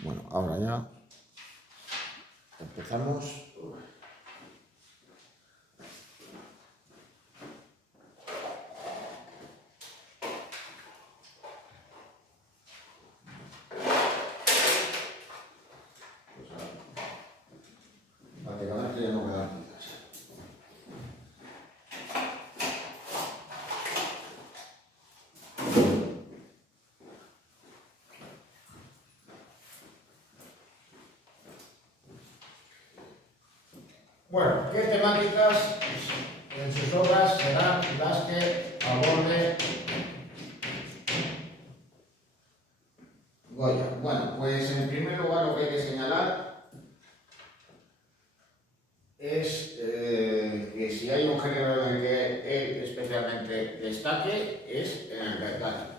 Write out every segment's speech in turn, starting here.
Bueno, ahora ya empezamos. Prácticamente ya no me dan pilas. Bueno, ¿qué temáticas en sus obras serán las que aborde Goya? Bueno, pues en primer lugar lo que hay que señalar es que si hay un género en el que él especialmente destaque es en el retrato.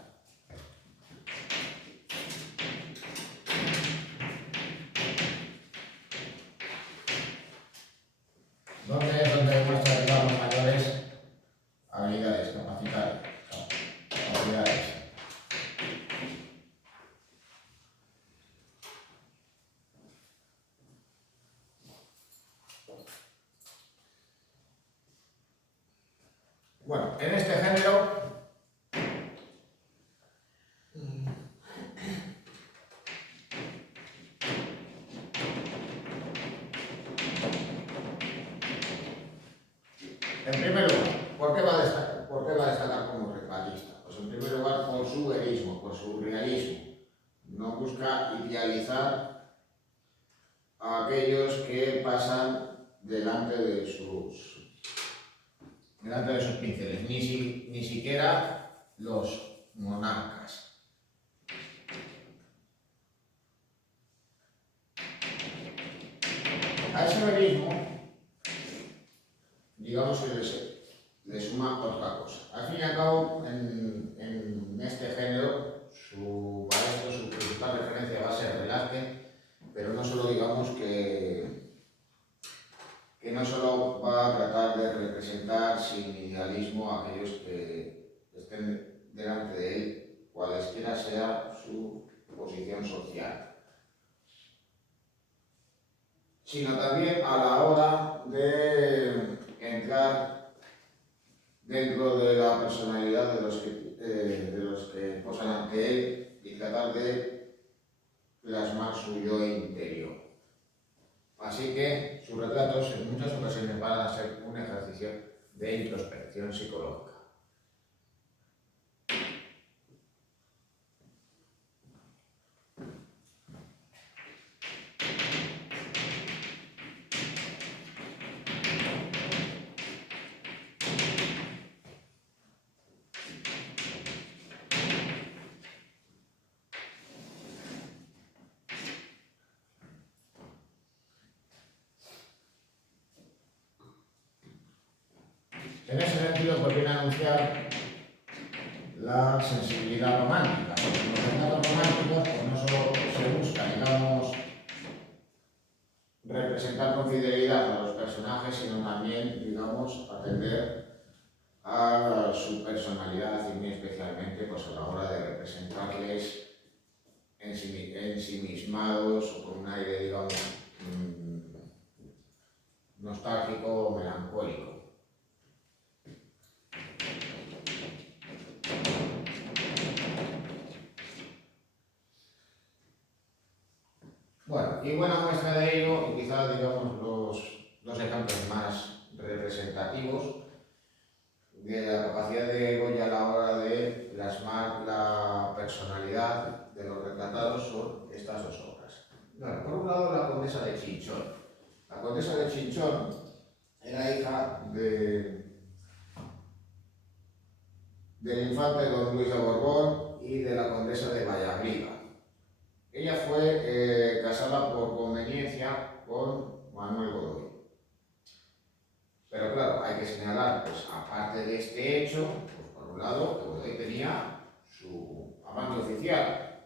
Donde demuestra, digamos, mayores habilidades, capacidades. Bueno, en este género en primer lugar, ¿por qué va a destacar? ¿Por qué va a destacar como retratista? Pues en primer lugar por su verismo, por su realismo. No busca idealizar a aquellos que pasan delante de sus pinceles, ni siquiera los monarcas. A ese verismo, digamos que le suma otra cosa. Al fin y al cabo, en este género, su maestro, su principal referencia va a ser Velázquez, pero no solo digamos que no solo va a tratar de representar sin idealismo a aquellos que estén delante de él, cualesquiera sea su posición social, sino también a la hora de entrar dentro de la personalidad de los que posan ante él y tratar de plasmar su yo interior. Así que sus retratos en muchas ocasiones van a ser un ejercicio de introspección psicológica. En ese sentido, pues viene a anunciar la sensibilidad romántica, porque en los retratos románticos pues no solo se busca, digamos, representar con fidelidad a los personajes, sino también, digamos, atender a su personalidad y muy especialmente pues, a la hora de representarles ensimismados o con un aire, digamos, nostálgico o melancólico. Bueno, y buena muestra de ello, y quizás digamos los ejemplos más representativos de la capacidad de Goya a la hora de plasmar la personalidad de los retratados son estas dos obras. Bueno, por un lado, la condesa de Chinchón. La condesa de Chinchón era hija del infante don Luis de Borbón y de la condesa de Vallabriga. Ella fue casada por conveniencia con Manuel Godoy. Pero claro, hay que señalar, pues aparte de este hecho, pues por un lado, que Godoy tenía su amante oficial,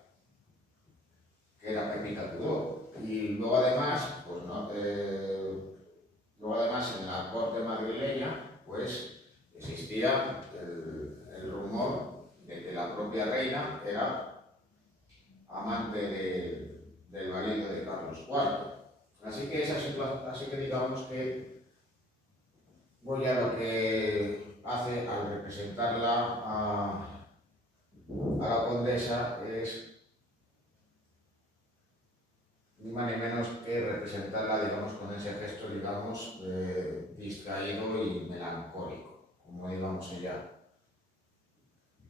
que era Pepita Tudor. Y luego además, pues no, luego además en la corte madrileña, pues existía el rumor de que la propia reina era amante del marido de Carlos IV. Así que digamos que Goya lo que hace al representarla a la condesa es ni más ni menos que representarla, digamos, con ese gesto, digamos, distraído y melancólico, como digamos ella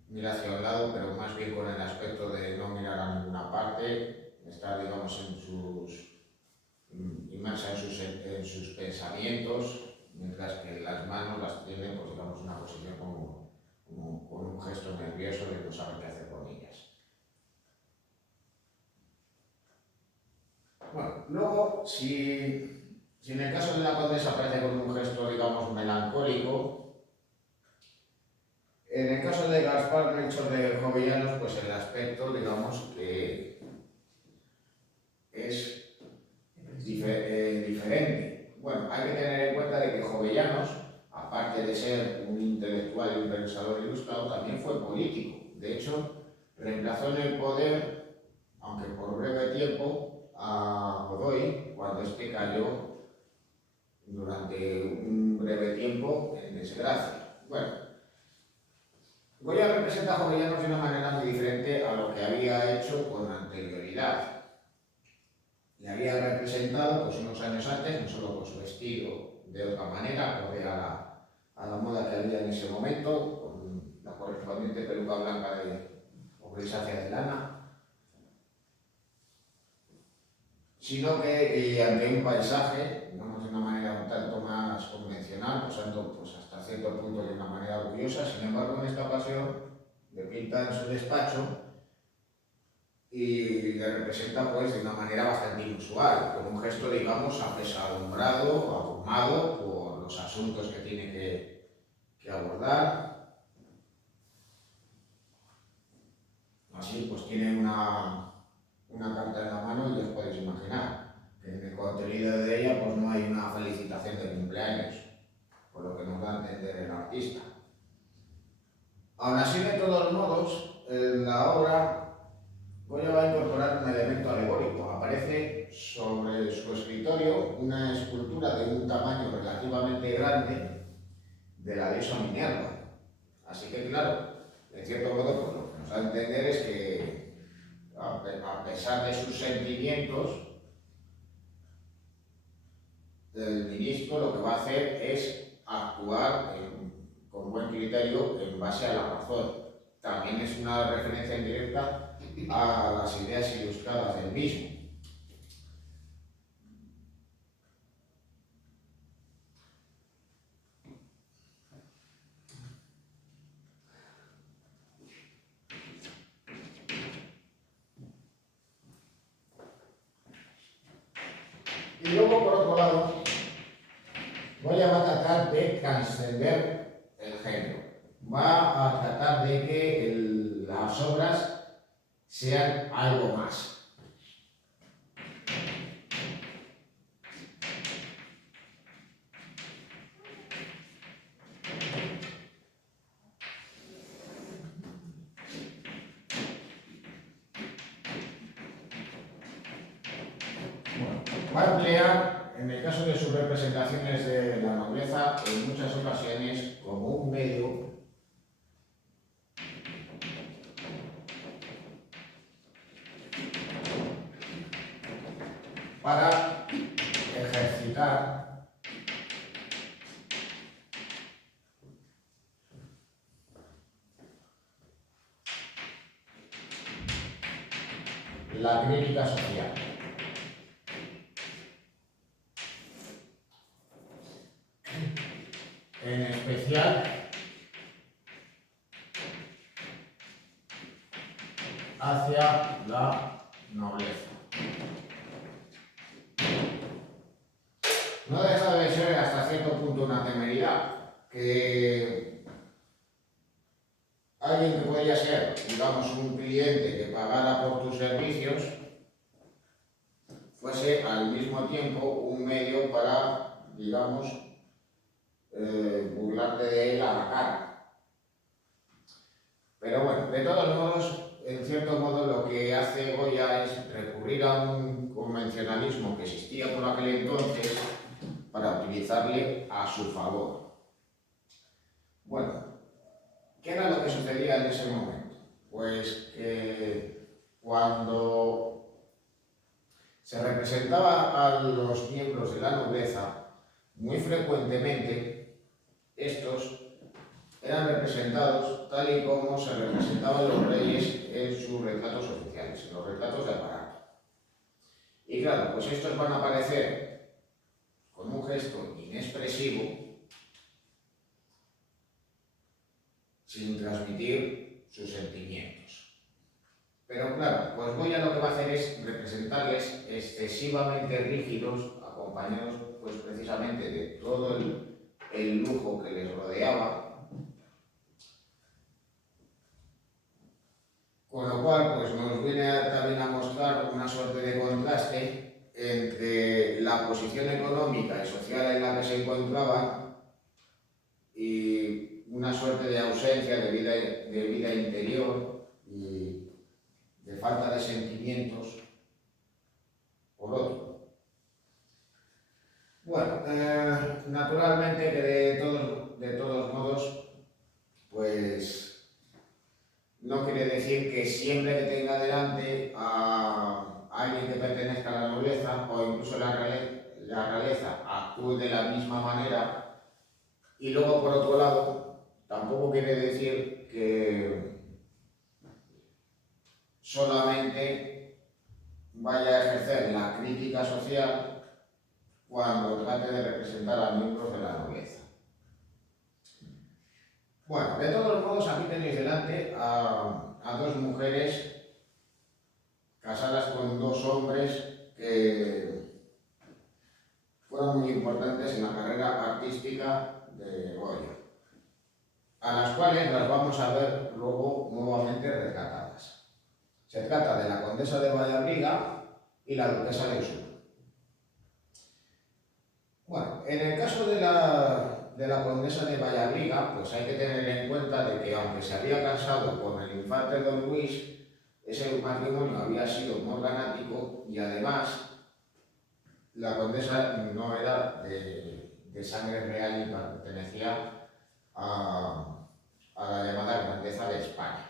mira hacia un lado, pero más bien con el aspecto de no mirar a ninguna parte, estar, digamos, inmersa en sus pensamientos, mientras que las manos las tiene, pues digamos, una posición como con un gesto nervioso de no saber qué hacer con ellas. Bueno, luego, si en el caso de la condesa aparece con un gesto, digamos, melancólico, en el caso de Gaspar Melchor de Jovellanos, pues el aspecto, digamos, que es diferente. Bueno, hay que tener en cuenta de que Jovellanos, aparte de ser un intelectual y un pensador ilustrado, también fue político. De hecho, reemplazó en el poder, aunque por breve tiempo, a Godoy cuando éste cayó durante un breve tiempo en desgracia. Bueno, Goya representa a Jovellanos de una manera muy diferente a lo que había hecho con anterioridad. Le había representado pues, unos años antes, no solo con su vestido de otra manera, acorde a la moda que había en ese momento, con la correspondiente peluca blanca o grisácea de lana, sino que ante un paisaje, digamos de una manera un tanto más convencional, posando pues, hasta cierto punto de una manera orgullosa. Sin embargo, en esta ocasión le pinta en su despacho y le representa pues de una manera bastante inusual, con un gesto, digamos, apesadumbrado, abrumado por los asuntos que tiene que abordar. Así pues tiene una carta en la mano y ya os podéis imaginar que en el contenido de ella pues no hay una felicitación de cumpleaños, por lo que nos da a entender el artista. Aún así, de todos modos, en la obra Goya va a incorporar un elemento alegórico. Aparece sobre su escritorio una escultura de un tamaño relativamente grande de la diosa Minerva. Así que, claro, en cierto modo, pues, lo que nos da a entender es que, a pesar de sus sentimientos, el ministro lo que va a hacer es actuar con buen criterio en base a la razón. También es una referencia indirecta a las ideas ilustradas del mismo. Y luego, por otro lado, Goya va a tratar de trascender el género. Va a tratar de que las obras sean algo más. Va a emplear, en el caso de sus representaciones de la nobleza, en muchas ocasiones como un medio para ejercitar la crítica social. En especial hacia la nobleza. No deja de ser hasta cierto punto una temeridad que alguien que podría ser, digamos, un cliente que pagara por tus servicios fuese al mismo tiempo un medio para, digamos, burlarte de él a la cara. Pero bueno, de todos modos, en cierto modo, lo que hace Goya es recurrir a un convencionalismo que existía por aquel entonces para utilizarle a su favor. Bueno, ¿qué era lo que sucedía en ese momento? Pues que cuando se representaba a los miembros de la nobleza, muy frecuentemente estos eran representados tal y como se representaban los reyes en sus retratos oficiales, en los retratos de aparato. Y claro, pues estos van a aparecer con un gesto inexpresivo, sin transmitir sus sentimientos. Pero claro, pues Goya lo que va a hacer es representarles excesivamente rígidos, acompañados pues precisamente de todo el lujo que les rodeaba, con lo cual pues nos viene también a mostrar una suerte de contraste entre la posición económica y social en la que se encontraban y una suerte de ausencia de vida interior y de falta de sentimientos por otro. Bueno, naturalmente que de todos modos, pues no quiere decir que siempre que tenga delante a alguien que pertenezca a la nobleza o incluso la realeza actúe de la misma manera. Y luego, por otro lado, tampoco quiere decir que solamente vaya a ejercer la crítica social cuando trate de representar a miembros de la nobleza. Bueno, de todos modos, aquí tenéis delante a dos mujeres casadas con dos hombres que fueron muy importantes en la carrera artística de Goya, a las cuales las vamos a ver luego nuevamente retratadas. Se trata de la condesa de Vallabriga y la duquesa de Usura. Bueno, en el caso de la condesa de Vallabriga, pues hay que tener en cuenta de que aunque se había casado con el infante don Luis, ese matrimonio había sido morganático y además la condesa no era de sangre real y pertenecía a la llamada grandeza de España.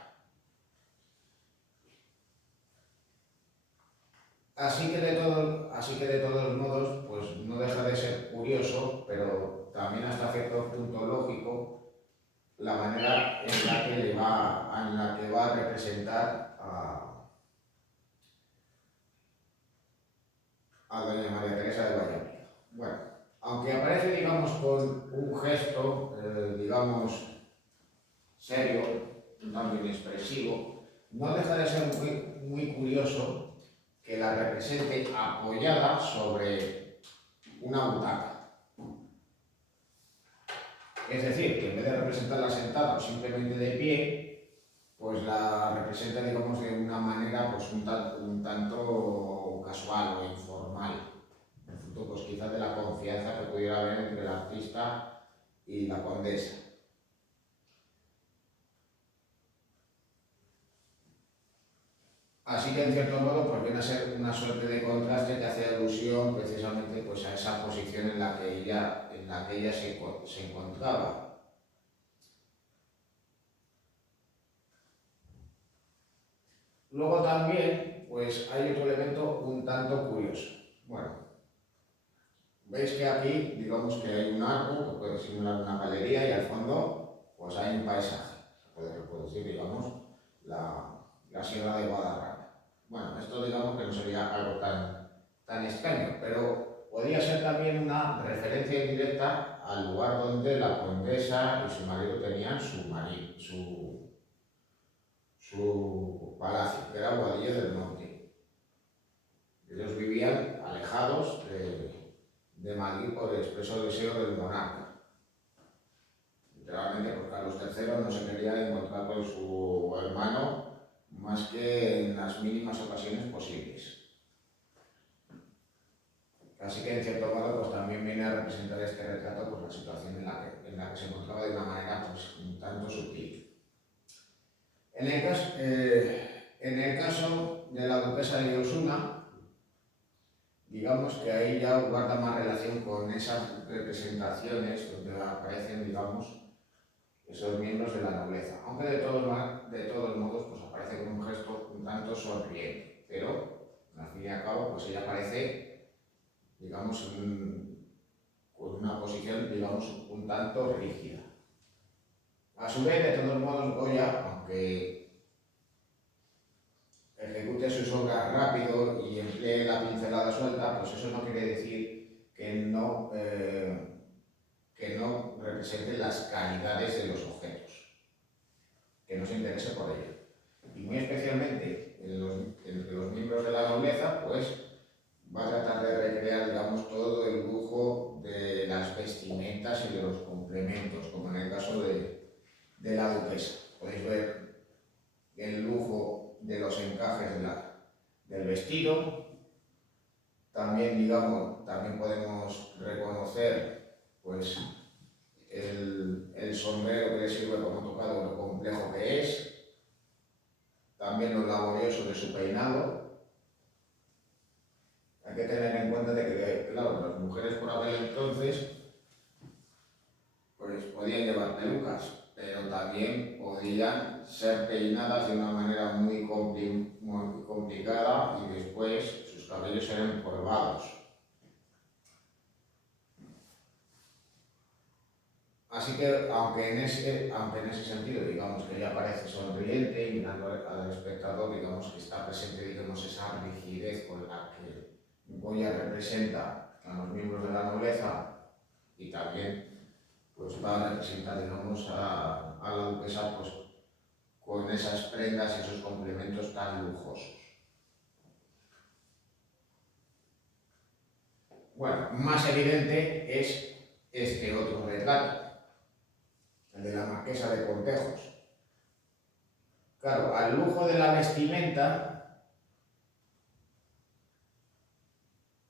Así que de todos modos, pues no deja de ser curioso, pero también hasta cierto punto lógico, la manera en la que va a representar a doña María Teresa de Vallabriga. Bueno, aunque aparece, digamos, con un gesto, digamos, serio, un tanto inexpresivo, no deja de ser muy curioso que la represente apoyada sobre una butaca. Es decir, que en vez de representarla sentada o simplemente de pie, pues la representa, digamos, de una manera pues un tanto casual o informal, fruto pues quizás de la confianza que pudiera haber entre el artista y la condesa. Así que en cierto modo pues viene a ser una suerte de contraste que hace alusión precisamente pues a esa posición en la que ella se encontraba. Luego también pues hay otro elemento un tanto curioso. Bueno, veis que aquí digamos que hay un árbol que puede simular una galería y al fondo pues hay un paisaje. Se puede reproducir, digamos, la Sierra de Guadarrama. Bueno, esto digamos que no sería algo tan extraño, pero podría ser también una referencia indirecta al lugar donde la condesa y su marido tenían su palacio, que era Boadilla del Monte. Ellos vivían alejados de Madrid por el expreso deseo del monarca. Literalmente, porque Carlos III no se quería encontrar con su hermano más que en las mínimas ocasiones posibles. Así que en cierto modo pues también viene a representar este retrato pues la situación en la que se encontraba de una manera pues un tanto sutil. En el caso, En el caso de la duquesa de Osuna, digamos que ahí ya guarda más relación con esas representaciones donde aparecen, digamos, esos miembros de la nobleza, aunque de todos modos pues aparece con un gesto un tanto sonriente, pero al fin y al cabo pues ella aparece, digamos, con una posición, digamos, un tanto rígida. A su vez, de todos modos, Goya, aunque ejecute sus obras rápido y emplee la pincelada suelta, pues eso no quiere decir que no represente las calidades de los objetos, que no se interese por ello. Y muy especialmente entre los miembros de la nobleza, pues va a tratar de recrear, digamos, todo el lujo de las vestimentas y de los complementos, como en el caso de la duquesa. Podéis ver el lujo de los encajes del vestido. También, digamos, también podemos reconocer, pues, el sombrero que le sirve como tocado, lo complejo que es. También lo laborioso de su peinado. Hay que tener en cuenta de que, claro, las mujeres por aquel entonces pues podían llevar pelucas, pero también podían ser peinadas de una manera muy complicada y después sus cabellos eran empolvados. Así que, aunque en ese sentido, digamos que ella parece sonriente y mirando al espectador, digamos que está presente, digamos, esa rigidez con la que Goya representa a los miembros de la nobleza y también pues va a representar, digamos, a la duquesa pues, con esas prendas y esos complementos tan lujosos. Bueno, más evidente es este otro retrato, el de la marquesa de Cortejos. Claro, al lujo de la vestimenta,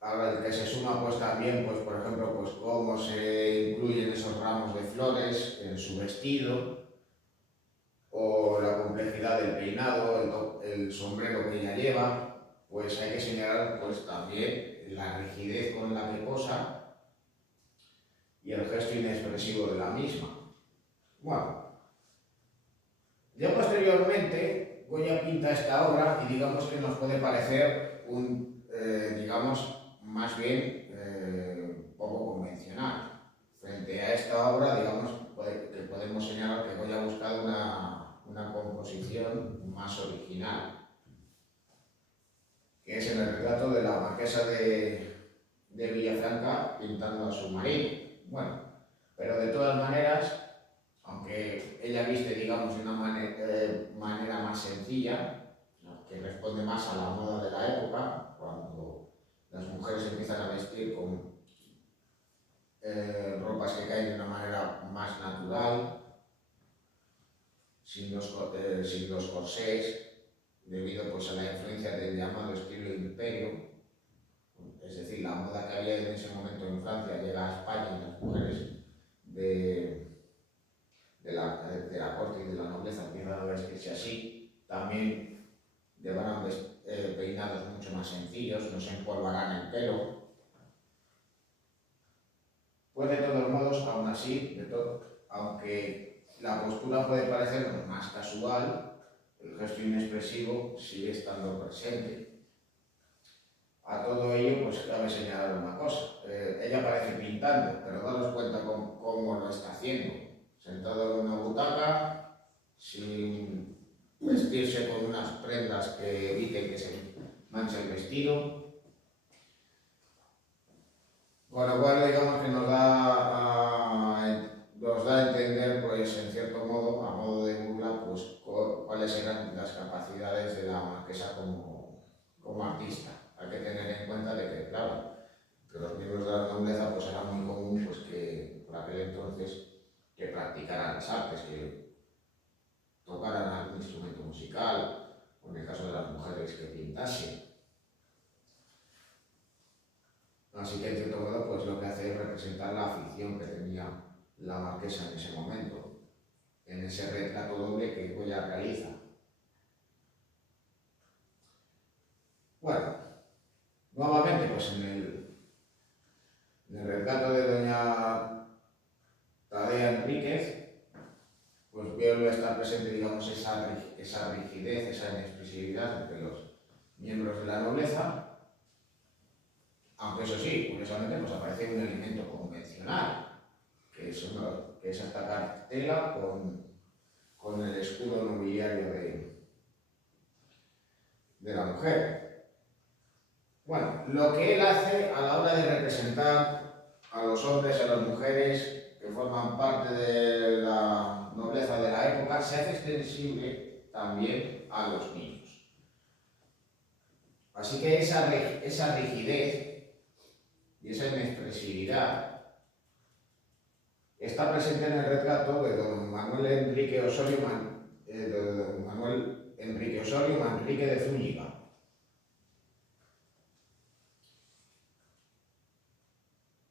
al que se suma pues también, pues por ejemplo, pues cómo se incluyen esos ramos de flores en su vestido, o la complejidad del peinado, el sombrero que ella lleva, pues hay que señalar pues también la rigidez con la que posa y el gesto inexpresivo de la misma. Bueno, ya posteriormente Goya pinta esta obra y digamos que nos puede parecer digamos, más bien poco convencional. Frente a esta obra, digamos, que podemos señalar que Goya ha buscado una composición más original, que es en el retrato de la marquesa de Villafranca pintando a su marido. Bueno, pero de todas maneras, aunque ella viste, digamos, de una manera más sencilla, ¿no?, que responde más a la moda de la época, cuando las mujeres empiezan a vestir con ropas que caen de una manera más natural, sin los corsés, debido pues, a la influencia del llamado estilo imperio, es decir, la moda que había en ese momento en Francia llega a España y las mujeres de la corte y de la nobleza empiezan a vestirse así. También llevarán peinados mucho más sencillos, no se empolvarán el pelo. Pues de todos modos, aún así, aunque la postura puede parecer más casual, el gesto inexpresivo sigue estando presente. A todo ello, pues cabe señalar una cosa. Ella parece pintando, pero daros cuenta cómo lo está haciendo. Sentado en una butaca, sin vestirse con unas prendas que eviten que se manche el vestido. Con lo cual, digamos que nos da a entender, pues en cierto modo, a modo de burla, pues cuáles eran las capacidades de la marquesa como artista. Hay que tener en cuenta de que, claro, que los miembros de la nobleza pues era muy común pues, que por aquel entonces que practicaran las artes, que tocaran algún instrumento musical, o en el caso de las mujeres que pintasen. Así que, en cierto modo, pues lo que hace es representar la afición que tenía la marquesa en ese momento, en ese retrato doble que Goya realiza. Bueno, nuevamente, pues en el retrato de doña Tadea Enríquez, pues vuelve a estar presente, digamos, esa rigidez, esa inexpresividad entre los miembros de la nobleza, aunque eso sí, curiosamente, pues aparece un elemento convencional, que es esta cartela con el escudo nobiliario de la mujer. Bueno, lo que él hace a la hora de representar a los hombres y a las mujeres que forman parte de la nobleza de la época se hace extensible también a los niños. Así que esa rigidez y esa inexpresividad está presente en el retrato de don Manuel Enrique Osorio Manrique de Zúñiga.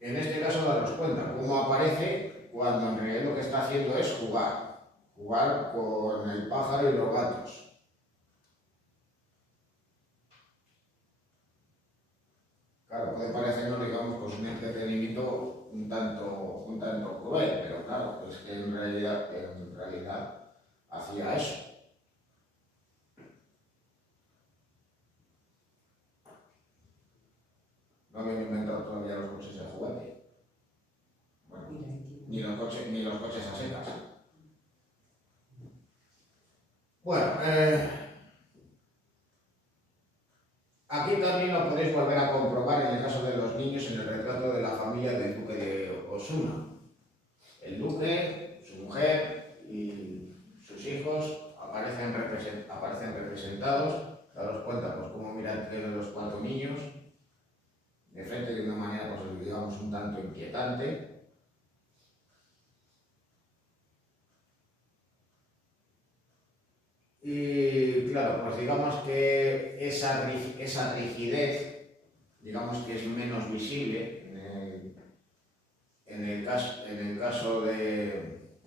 En este caso, daros cuenta cómo aparece cuando en realidad lo que está haciendo es jugar con el pájaro y los gatos. Claro, puede parecernos, digamos, pues un entretenimiento un tanto cruel, pero claro, es que en realidad hacía eso. No habían inventado todavía los coches de juguete. Bueno, ni los coches a secas. Bueno, aquí también lo podéis volver a comprobar en el caso de los niños en el retrato de la familia del duque de Osuna. El duque, su mujer y sus hijos aparecen representados. Daros cuenta, pues cómo miran los 4 niños de frente de una manera, pues digamos, un tanto inquietante. Y claro, pues digamos que esa rigidez, digamos que es menos visible en el caso de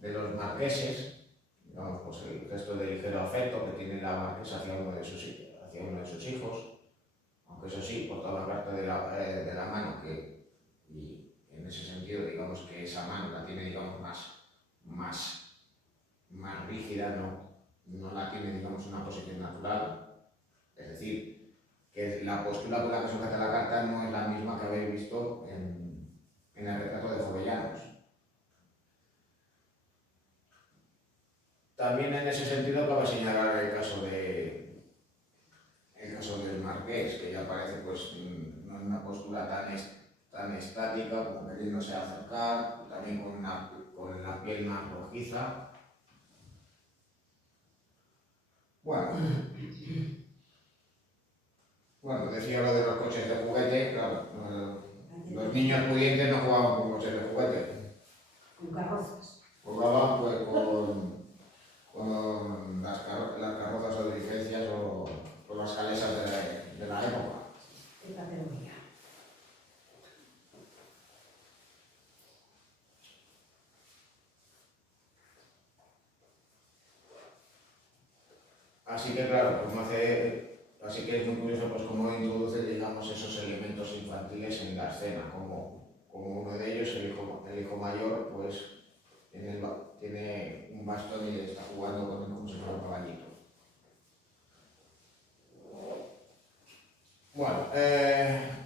los marqueses, digamos, pues el gesto de ligero afecto que tiene la marquesa hacia uno de sus hijos, aunque eso sí, por toda la parte de la mano, y en ese sentido, digamos que esa mano la tiene, digamos, más rígida, no la tiene, digamos, una posición natural, es decir, que la postura con la que sujeta la carta no es la misma que habéis visto en el retrato de Jovellanos. También en ese sentido cabe señalar el caso del marqués, que ya parece pues no en una postura tan estática como queriéndose acercar, también con la piel más rojiza. Bueno, decía lo de los coches de juguete, claro, los niños pudientes no jugaban con coches de juguete. Con carrozas. Jugaban pues con las carrozas o diligencias o con las calesas de la época. De categoría. Así que claro, así que es muy curioso pues cómo introduce, digamos, esos elementos infantiles en la escena, como uno de ellos, el hijo mayor, pues tiene un bastón y está jugando con él como si fuera un caballito. Bueno,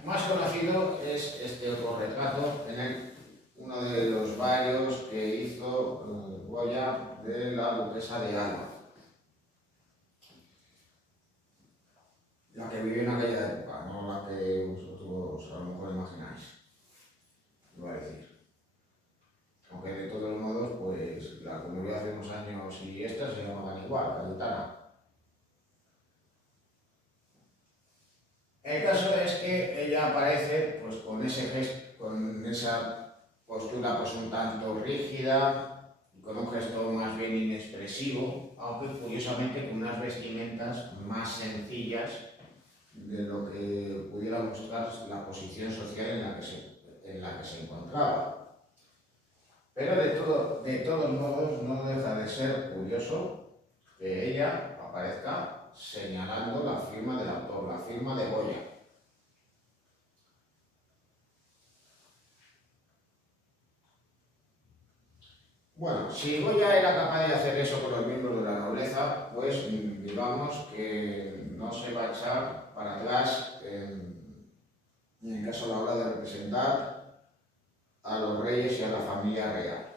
más conocido es este otro retrato, uno de los varios que hizo Goya de la duquesa de Alba, la que vivió en aquella época, no la que vosotros a lo mejor imagináis, iba a decir. Aunque de todos modos, pues la que murió hace unos años y esta se llamaban igual, Cayetana. El caso es que ella aparece pues con ese gesto, con esa postura pues un tanto rígida y con un gesto más bien inexpresivo, aunque curiosamente con unas vestimentas más sencillas de lo que pudiera mostrar la posición social en la que se encontraba. Pero de todos modos no deja de ser curioso que ella aparezca señalando la firma del autor, la firma de Goya. Bueno, si Goya era capaz de hacer eso con los miembros de la nobleza, pues digamos que no se va a echar para atrás en el caso a la hora de representar a los reyes y a la familia real.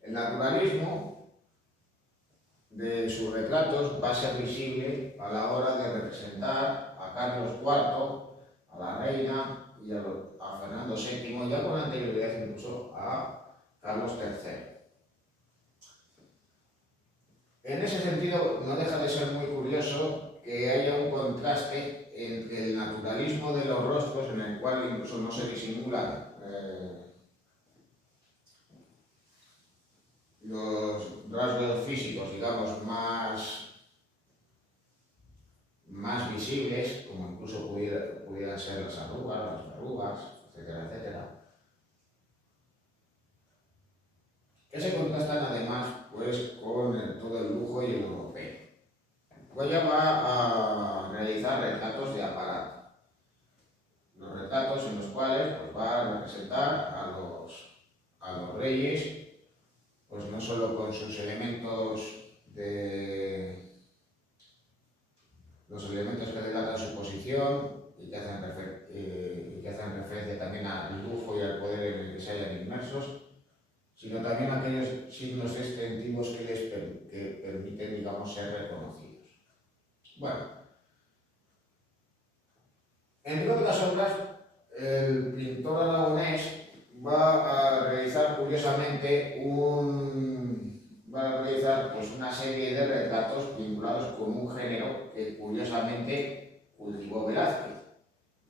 El naturalismo de sus retratos va a ser visible a la hora de representar a Carlos IV, a la reina y a Fernando VII, ya con anterioridad incluso a Carlos III. En ese sentido, no deja de ser muy curioso que haya un contraste entre el naturalismo de los rostros, en el cual incluso no se disimulan los rasgos físicos, digamos, más visibles, como incluso pudieran ser las arrugas, las verrugas, etcétera, etcétera, que se contrastan además pues, con todo el lujo y el europeo. Goya va a realizar retratos de aparato, los retratos en los cuales pues, va a representar a los reyes, pues no solo con sus elementos los elementos que delatan su posición y que hacen referencia también al lujo y al poder en el que se hayan inmersos, sino también aquellos signos distintivos que permiten, digamos, ser reconocidos. Bueno, entre otras obras, el pintor aragonés va a realizar curiosamente pues, una serie de retratos vinculados con un género que curiosamente cultivó Velázquez.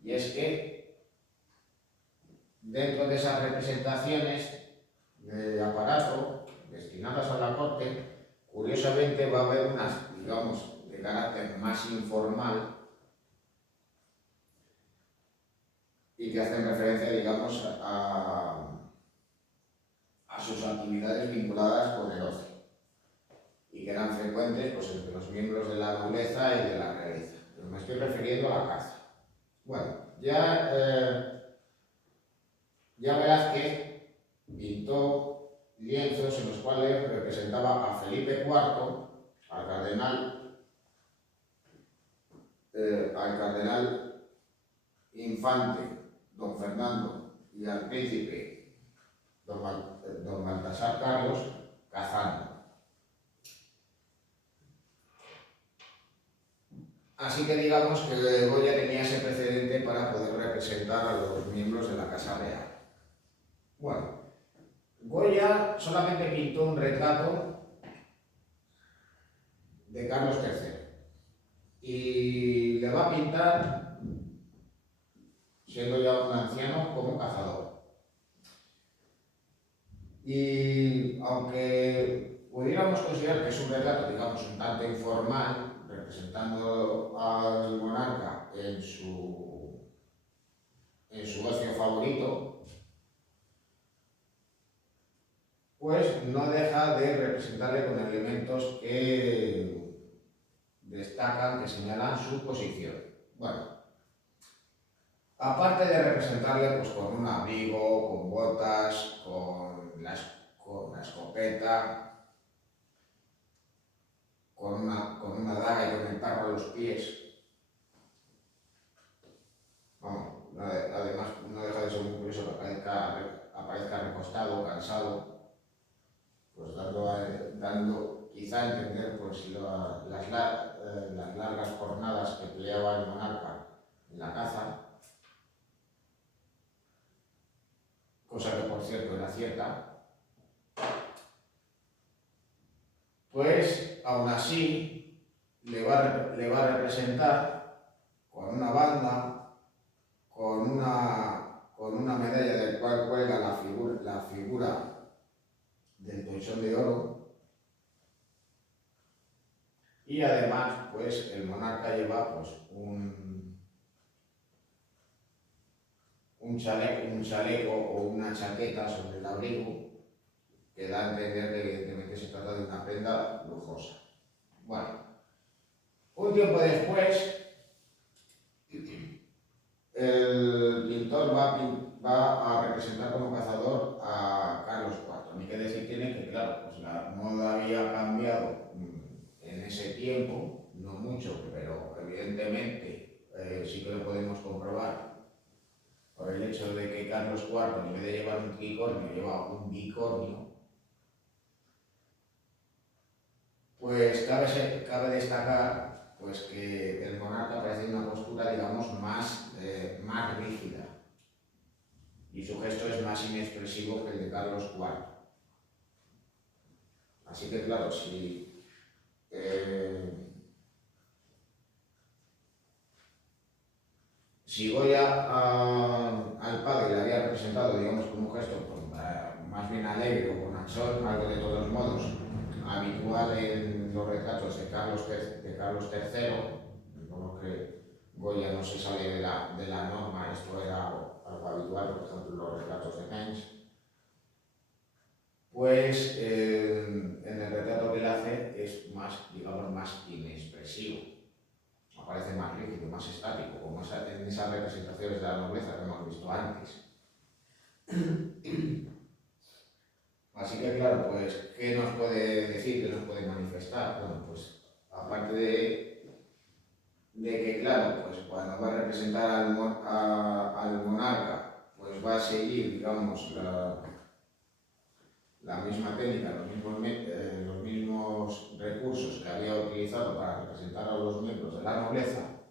Y es que dentro de esas representaciones de aparato destinadas a la corte, curiosamente va a haber unas, digamos, de carácter más informal y que hacen referencia, digamos, a sus actividades vinculadas con el ocio y que eran frecuentes pues, entre los miembros de la nobleza y de la realeza. Pero me estoy refiriendo a la caza. Bueno, ya Velázquez pintó lienzos en los cuales representaba a Felipe IV, al cardenal infante don Fernando y al príncipe don Baltasar Carlos cazando. Así que digamos que Goya tenía ese precedente para poder representar a los miembros de la Casa Real. Bueno, Goya solamente pintó un retrato de Carlos III y le va a pintar, siendo ya un anciano, como cazador. Y aunque pudiéramos considerar que es un retrato, digamos, un tanto informal, representando al monarca en su ocio favorito, pues no deja de representarle con elementos que destacan, que señalan su posición. Bueno, aparte de representarle pues, con un abrigo, con botas, con la escopeta, con una daga y con el tarro a los pies. Vamos, además no deja de ser muy curioso que aparezca recostado, cansado, pues dando quizá a entender pues, las largas jornadas que empleaba el monarca en la caza, cosa que por cierto era cierta. Pues aún así le va a representar con una banda, con una medalla del cual cuelga la figura del toisón de oro, y además pues el monarca lleva pues, un chaleco o una chaqueta sobre el abrigo que da a entender que evidentemente se trata de una prenda lujosa. Bueno, un tiempo después, el pintor va a representar como cazador a Carlos IV. Ni que decir tiene que, claro, pues la moda había cambiado en ese tiempo, no mucho, pero evidentemente sí que lo podemos comprobar por el hecho de que Carlos IV, en vez de llevar un tricornio, lleva un bicornio. Pues cabe destacar pues, que el monarca parece una postura, digamos, más rígida, y su gesto es más inexpresivo que el de Carlos IV. Así que, claro, si Goya al padre le había representado, digamos, como un gesto pues, más bien alegre o bonachón, algo de todos modos habitual en los retratos de Carlos III, como que Goya no se sale de la norma, esto era algo habitual, por ejemplo, en los retratos de Mengs, pues en el retrato que él hace es más, digamos, más inexpresivo, aparece más rígido, más estático, como en esas representaciones de la nobleza que hemos visto antes. Así que claro, pues, ¿qué nos puede decir, qué nos puede manifestar? Bueno, pues, aparte de que, claro, pues cuando va a representar al monarca, pues va a seguir, digamos, la misma técnica, los mismos recursos que había utilizado para representar a los miembros de la nobleza,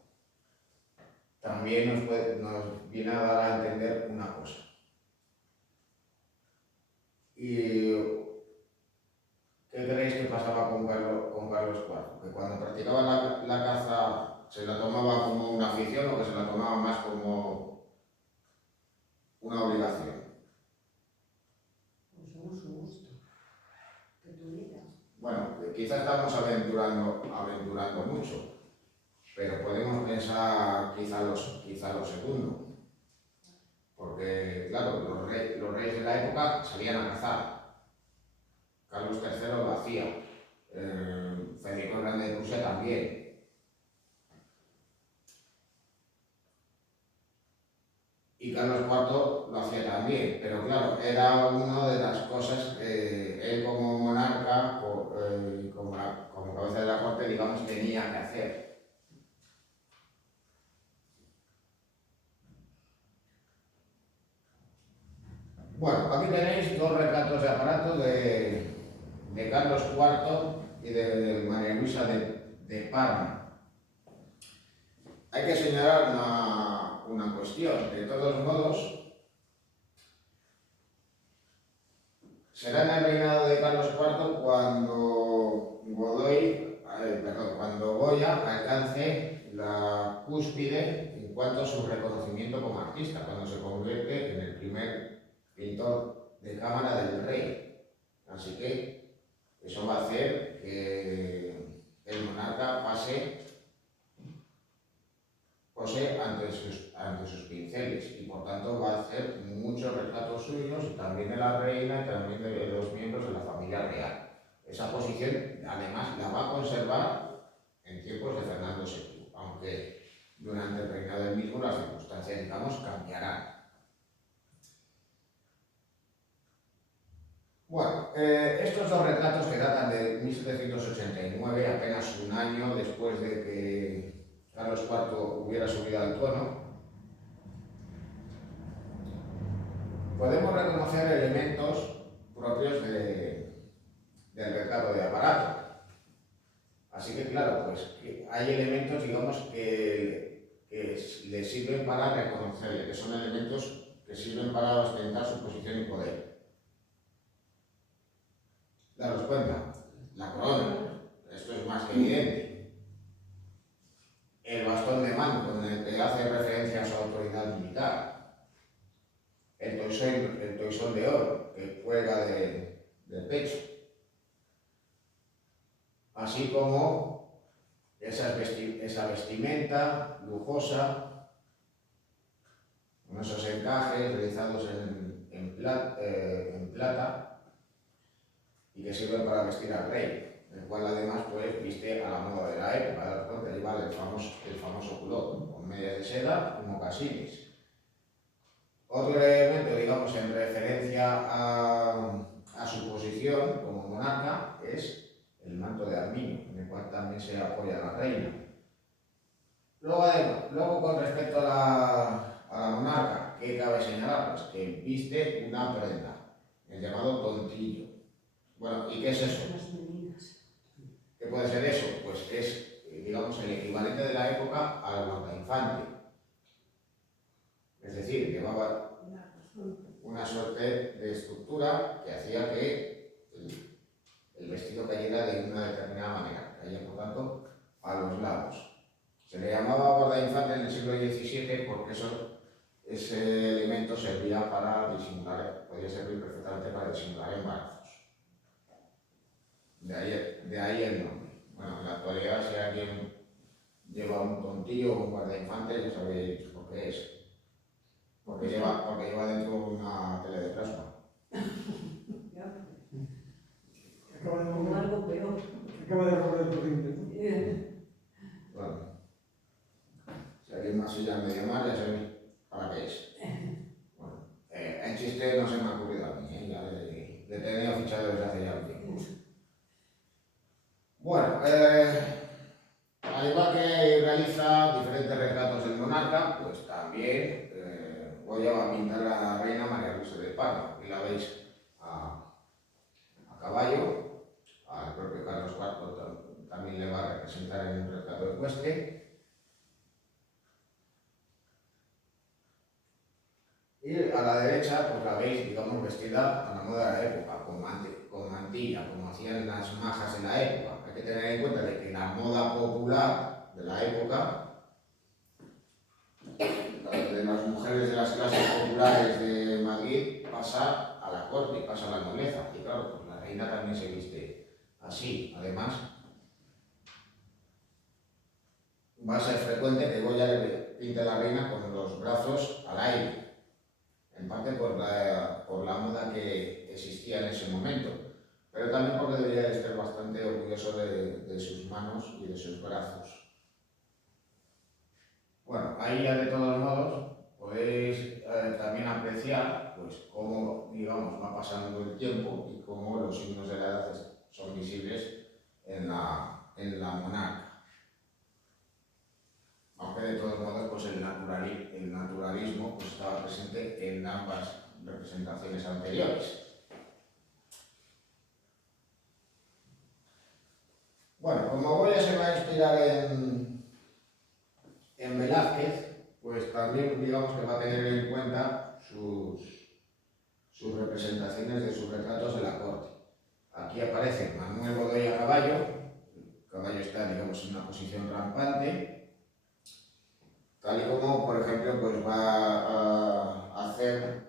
también nos viene a dar a entender una cosa. ¿Y qué creéis que pasaba con Carlos IV? Que cuando practicaba la caza se la tomaba como una afición o que se la tomaba más como una obligación. Pues según su gusto, que tú digas. Bueno, quizás estamos aventurando mucho, pero podemos pensar quizá lo segundo. Porque, claro, los reyes de la época salían a cazar. Carlos III lo hacía. Federico el Grande de Prusia también. Y Carlos IV lo hacía también. Pero claro, era una de las cosas que él como monarca y como cabeza de la corte, digamos, tenía que hacer. Bueno, aquí tenéis dos retratos de aparato de Carlos IV y de María Luisa de Parma. Hay que señalar una cuestión. De todos modos, será en el reinado de Carlos IV cuando Goya alcance la cúspide en cuanto a su reconocimiento como artista, cuando se convierte en el primer pintor de cámara del rey. Así que eso va a hacer que el monarca pose ante sus pinceles, y por tanto va a hacer muchos retratos suyos, y también de la reina y también de los miembros de la familia real. Esa posición además la va a conservar en tiempos de Fernando VII, aunque durante el reinado del mismo las circunstancias, digamos, cambiarán. Bueno, estos dos retratos que datan de 1789, apenas un año después de que Carlos IV hubiera subido al trono, podemos reconocer elementos propios del retrato de aparato. Así que claro, pues hay elementos, digamos, que le sirven para reconocerle, que son elementos que sirven para ostentar su posición y poder. Daros cuenta, la corona, esto es más que evidente. El bastón de mando con el que hace referencia a su autoridad militar. El toisón de oro que cuelga del pecho. Así como esa vestimenta lujosa, con esos encajes realizados en plata y que sirven para vestir al rey. el cual además pues viste a la moda de la época, de repente lleva el famoso culot, con medias de seda y mocasines. Otro elemento, digamos, en referencia a su posición como monarca es el manto de armiño, en el cual también se apoya la reina. Luego con respecto a la monarca, ¿qué cabe señalar? Pues que viste una prenda, el llamado tontillo. Bueno, ¿y qué es eso? Las meninas. ¿Qué puede ser eso? Pues es, digamos, el equivalente de la época al guardainfante. Es decir, llevaba una suerte de estructura que hacía que el vestido cayera de una determinada manera, caía por tanto a los lados. Se le llamaba guardainfante en el siglo XVII porque ese elemento servía para disimular, podía servir perfectamente para disimular embarazos. De ahí el nombre. Bueno, en la actualidad si alguien lleva un tontillo o un guardainfante ya sabéis por qué es. Porque lleva dentro una tele de plasma. Acaba de O comer, algo peor. acaba de comer el corriente, ¿no? Bueno, si alguien más silla medio mal, ya sabéis para qué es. Bueno, el chiste no se me ha ocurrido a mí, ya le tenía fichado desde hace ya un tiempo. Bueno, al igual que realiza diferentes retratos del monarca, pues también Goya va a pintar a la reina María Luisa de Parma, y la veis a caballo, al propio Carlos IV también le va a representar en un retrato ecuestre. Y a la derecha, pues la veis, digamos, vestida a la moda de la época, con mantilla, como hacían las majas en la época. Hay que tener en cuenta de que la moda popular de la época, de las mujeres de las clases populares de Madrid, pasa a la corte, pasa a la nobleza. Y claro, pues la reina también se viste así. Además, va a ser frecuente que Goya le pinte a la reina con los brazos al aire, en parte por la moda que existía en ese momento, pero también porque debería estar bastante orgulloso de sus manos y de sus brazos. Bueno, ahí ya de todos modos podéis también apreciar pues, cómo, digamos, va pasando el tiempo y cómo los signos de la edad son visibles en la monarca. Aunque de todos modos pues el naturalismo pues, estaba presente en ambas representaciones anteriores. Bueno, como Goya se va a inspirar en Velázquez, pues también digamos que va a tener en cuenta sus representaciones de sus retratos de la corte. Aquí aparece Manuel Godoy a caballo, el caballo está digamos en una posición rampante, tal y como por ejemplo pues va a hacer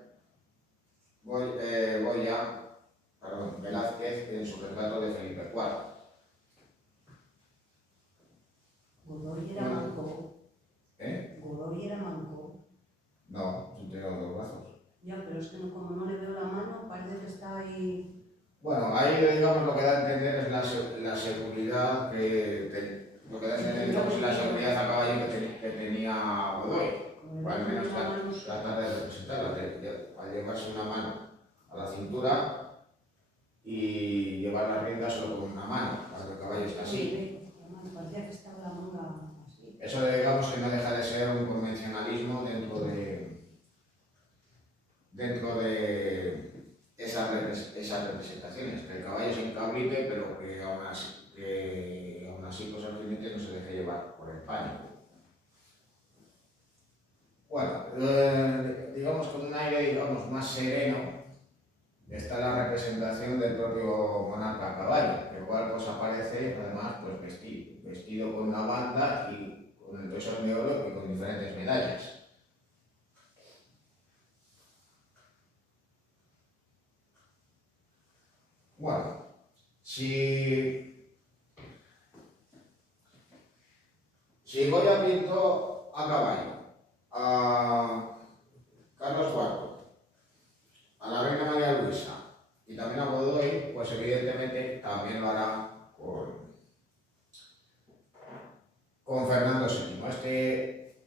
Velázquez en su retrato de Felipe IV. Godoy era manco. Godoy era manco. No, sí tiene los dos brazos. Ya, pero es que como no le veo la mano, parece que está ahí. Bueno, ahí digamos lo que da a entender es la seguridad lo que da a entender digamos, la seguridad a caballo que tenía Godoy. O al menos tratar de representarla, al llevarse una mano a la cintura y llevar las riendas solo con una mano, para que el caballo esté así. Parecía que estaba la manga así. Eso digamos que no deja de ser un convencionalismo dentro de esas representaciones, que el caballo se encabrite, pero que aún así pues al jinete no se deje llevar por el pánico. Bueno, digamos con un aire digamos, más sereno está la representación del propio monarca a caballo, que igual pues aparece además pues, vestido con una banda y con el tesón de oro y con diferentes medallas. Bueno, si Goya pintó a caballo a Carlos IV, a la reina María Luisa y también a Godoy, pues evidentemente también lo hará con con Fernando VII. Este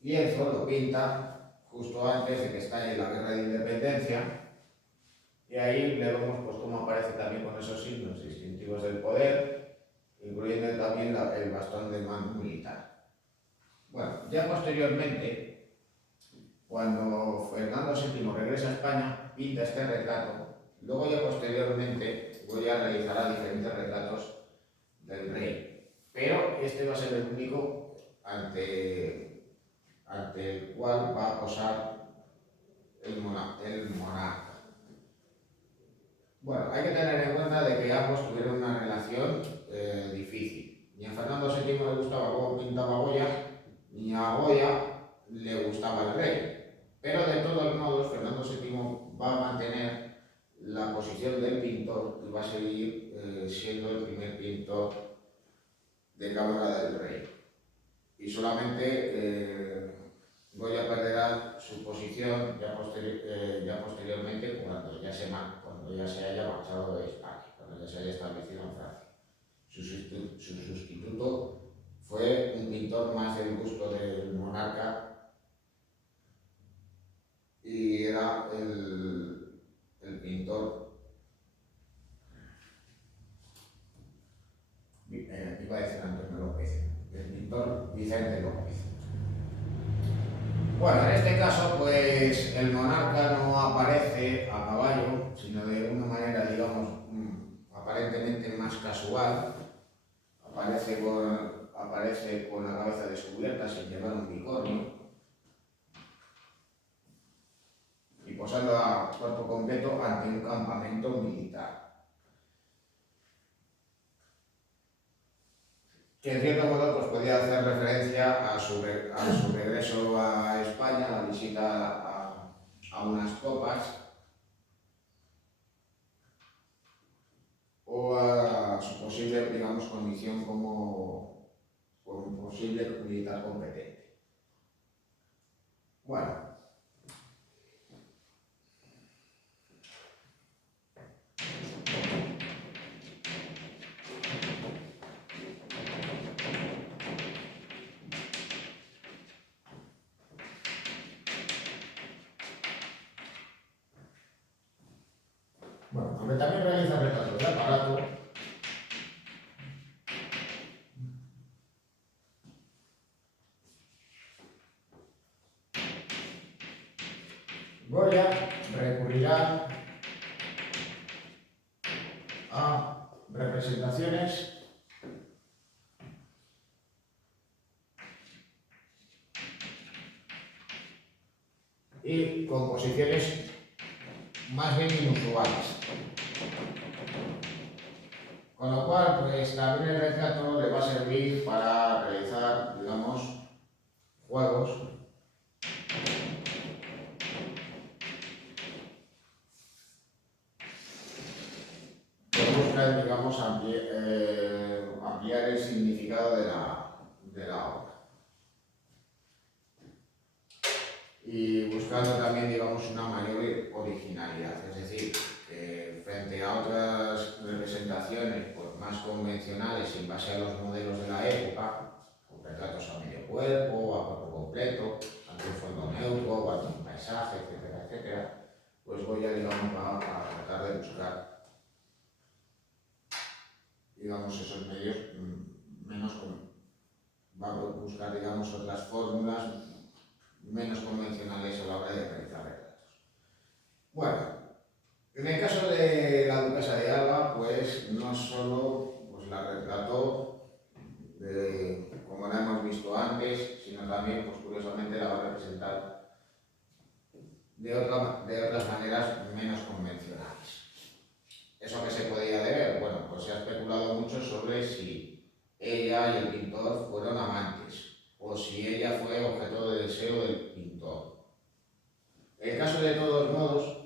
lienzo lo pinta justo antes de que estalle la guerra de independencia, y ahí le vemos pues cómo aparece también con esos signos distintivos del poder, incluyendo también el bastón de mando militar. Bueno, ya posteriormente, cuando Fernando VII regresa a España, pinta este retrato. Luego ya posteriormente Goya realizará diferentes retratos del rey, pero este va a ser el único ante el cual va a posar el monarca. Bueno, hay que tener en cuenta de que ambos tuvieron una relación difícil. Ni a Fernando VII le gustaba cómo pintaba Goya, ni a Goya le gustaba el rey. Pero de todos modos, Fernando VII va a mantener la posición del pintor y va a seguir siendo el primer pintor de cámara del rey. Y solamente Goya perderá su posición ya posteriormente cuando ya se haya marchado de España, cuando ya se haya establecido en Francia. Su sustituto fue un pintor más del gusto del monarca y era el pintor, iba a decir Antonio López, el pintor Vicente López. Bueno, en este caso, pues el monarca no aparece a caballo, sino de una manera, digamos, aparentemente más casual. Aparece con la cabeza descubierta, sin llevar un bicornio, y posando a cuerpo completo ante un campamento militar, que en cierto modo pues, podía hacer referencia a su regreso a España, la visita a unas copas, o a su posible, digamos, condición como un posible militar competente. Bueno. Bueno, aunque también realiza retratos de aparato, Goya recurrirá a representaciones y composiciones más bien inusuales. Con lo cual, pues también el retrato le va a servir para realizar, digamos, juegos que buscan, digamos, ampliar el significado de la obra. Y buscando también, digamos, una mayor originalidad, es decir, que frente a otras representaciones pues, más convencionales en base a los modelos de la época, con retratos a medio cuerpo, a cuerpo completo, ante un fondo neutro, o ante un paisaje, etcétera, etcétera, pues Goya, digamos, va a tratar de buscar, digamos, esos medios va a buscar, digamos, otras fórmulas menos convencionales a la hora de realizar retratos. Bueno, en el caso de la duquesa de Alba, pues no solo pues, la retrató como la hemos visto antes, sino también, pues curiosamente, la va a representar de otras maneras menos convencionales. ¿Eso qué se podía deber? Bueno, pues se ha especulado mucho sobre si ella y el pintor fueron amantes, o si ella fue objeto de deseo del pintor. En el caso de todos modos,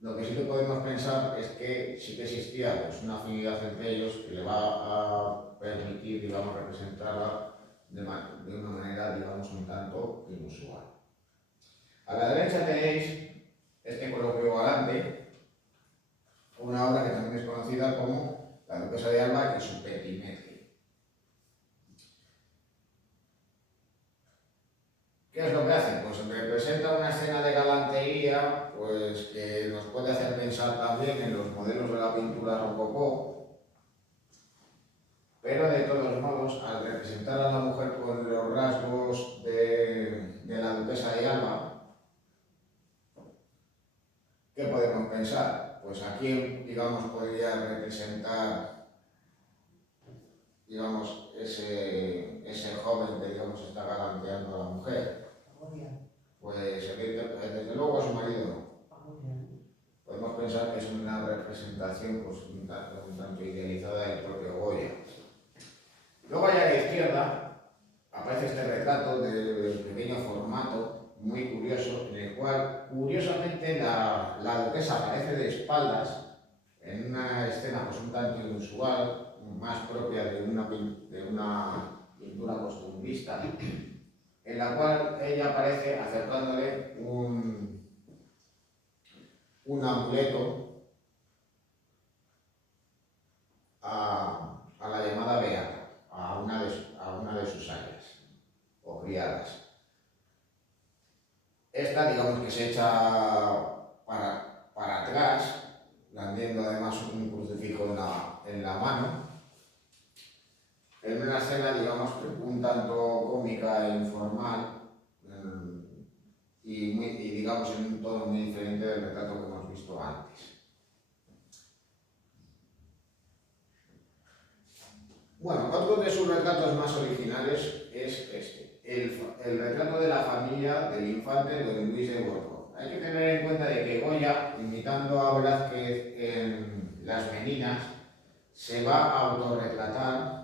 lo que sí que podemos pensar es que sí que existía pues, una afinidad entre ellos que le va a permitir, digamos, representarla de una manera, digamos, un tanto inusual. A la derecha tenéis este coloquio galante, una obra que también es conocida como La duquesa de Alba y su Petimetre. ¿Qué es lo que hace? Pues representa una escena de galantería, pues que nos puede hacer pensar también en los modelos de la pintura rococó, pero de todos modos, al representar a la mujer con los rasgos de la duquesa de Alba, ¿qué podemos pensar? Pues aquí, digamos, podría representar, digamos, ese joven que, digamos, está galanteando a la mujer. Pues desde luego a su marido no. Podemos pensar que es una representación pues, un tanto idealizada del propio Goya. Luego allá a la izquierda aparece este retrato de pequeño formato, muy curioso, en el cual curiosamente la duquesa aparece de espaldas en una escena pues, un tanto inusual, más propia de una pintura costumbrista, en la cual ella aparece acercándole un amuleto a la llamada beata, a una de sus áreas o criadas. Esta, digamos que se echa para atrás, blandiendo además un crucifijo en la mano, en una escena, digamos, un tanto cómica e informal, y digamos en un tono muy diferente del retrato que hemos visto antes. Bueno, otro de sus retratos más originales es este, el retrato de la familia del infante don Luis de Borbón. Hay que tener en cuenta de que Goya, imitando a Velázquez en Las Meninas, se va a autorretratar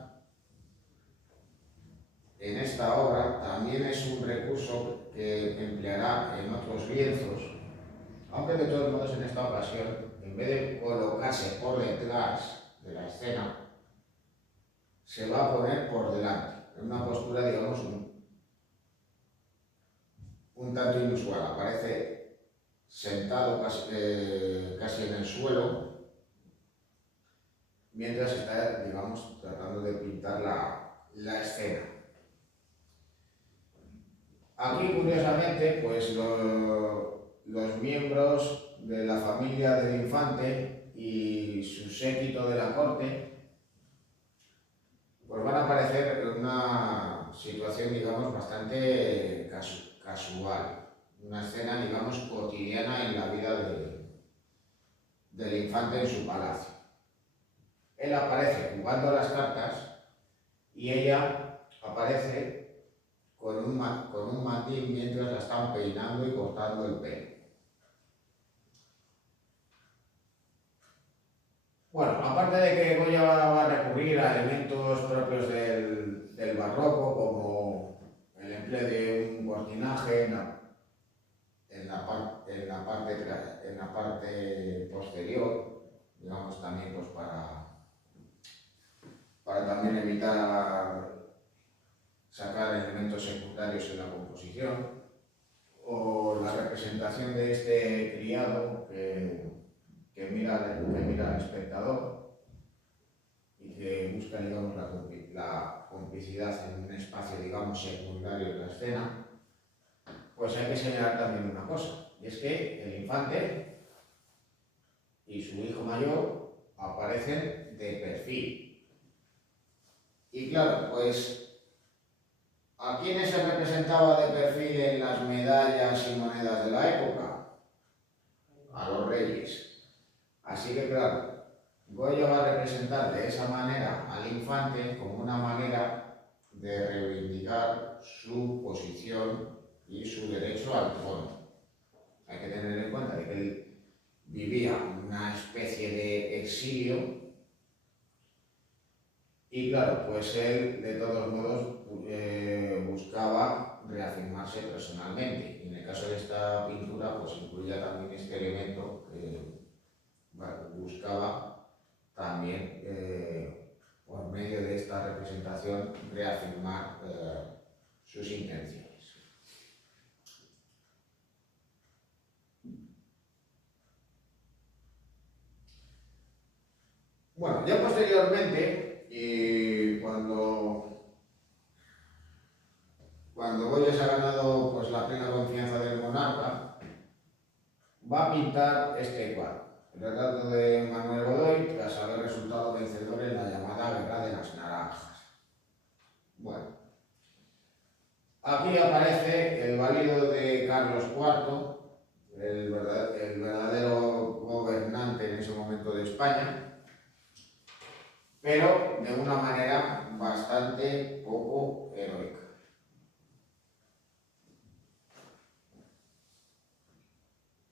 en esta obra. También es un recurso que empleará en otros lienzos, aunque de todos modos en esta ocasión, en vez de colocarse por detrás de la escena, se va a poner por delante, en una postura, digamos, un tanto inusual. Aparece sentado casi en el suelo, mientras está, digamos, tratando de pintar la escena. Aquí, curiosamente, pues los miembros de la familia del infante y su séquito de la corte pues van a aparecer en una situación, digamos, bastante casual, una escena, digamos, cotidiana en la vida del infante en su palacio. Él aparece jugando a las cartas y ella aparece con un matiz mientras la están peinando y cortando el pelo. Bueno, aparte de que Goya va a recurrir a elementos propios del barroco, como el empleo de un cortinaje en la parte posterior, digamos también pues para también evitar sacar elementos secundarios en la composición, o la representación de este criado que mira al espectador y que busca, digamos, la complicidad en un espacio, digamos, secundario de la escena, pues hay que señalar también una cosa, y es que el infante y su hijo mayor aparecen de perfil. Y claro, pues, ¿a quiénes se representaba de perfil en las medallas y monedas de la época? A los reyes. Así que claro, Goya va a representar de esa manera al infante como una manera de reivindicar su posición y su derecho al trono. Hay que tener en cuenta de que él vivía una especie de exilio y claro, pues él de todos modos buscaba reafirmarse personalmente. Y en el caso de esta pintura pues incluía también este elemento que buscaba también, por medio de esta representación, reafirmar sus intenciones. Bueno, ya posteriormente, cuando Goya se ha ganado pues, pues la plena confianza del monarca, va a pintar este cuadro, el retrato de Manuel Godoy tras haber resultado vencedor en la llamada Guerra de las Naranjas. Bueno, aquí aparece el válido de Carlos IV, el verdadero gobernante en ese momento de España, pero de una manera bastante poco heroica.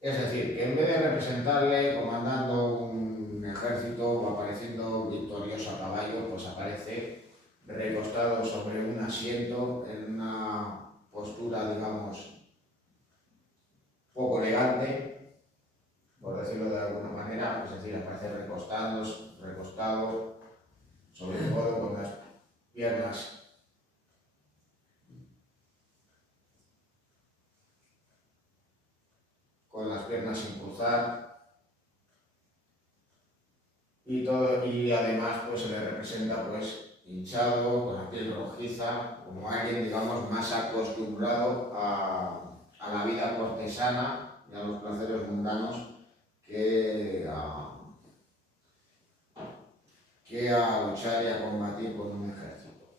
Es decir, que en vez de representarle comandando un ejército o apareciendo victorioso a caballo, pues aparece recostado sobre un asiento en una postura, digamos, poco elegante, por decirlo de alguna manera, es decir, aparece recostado sobre todo con las piernas sin cruzar y además pues se le representa pues hinchado, con la piel rojiza, como alguien, digamos, más acostumbrado a la vida cortesana y a los placeres mundanos que a luchar y a combatir con un ejército.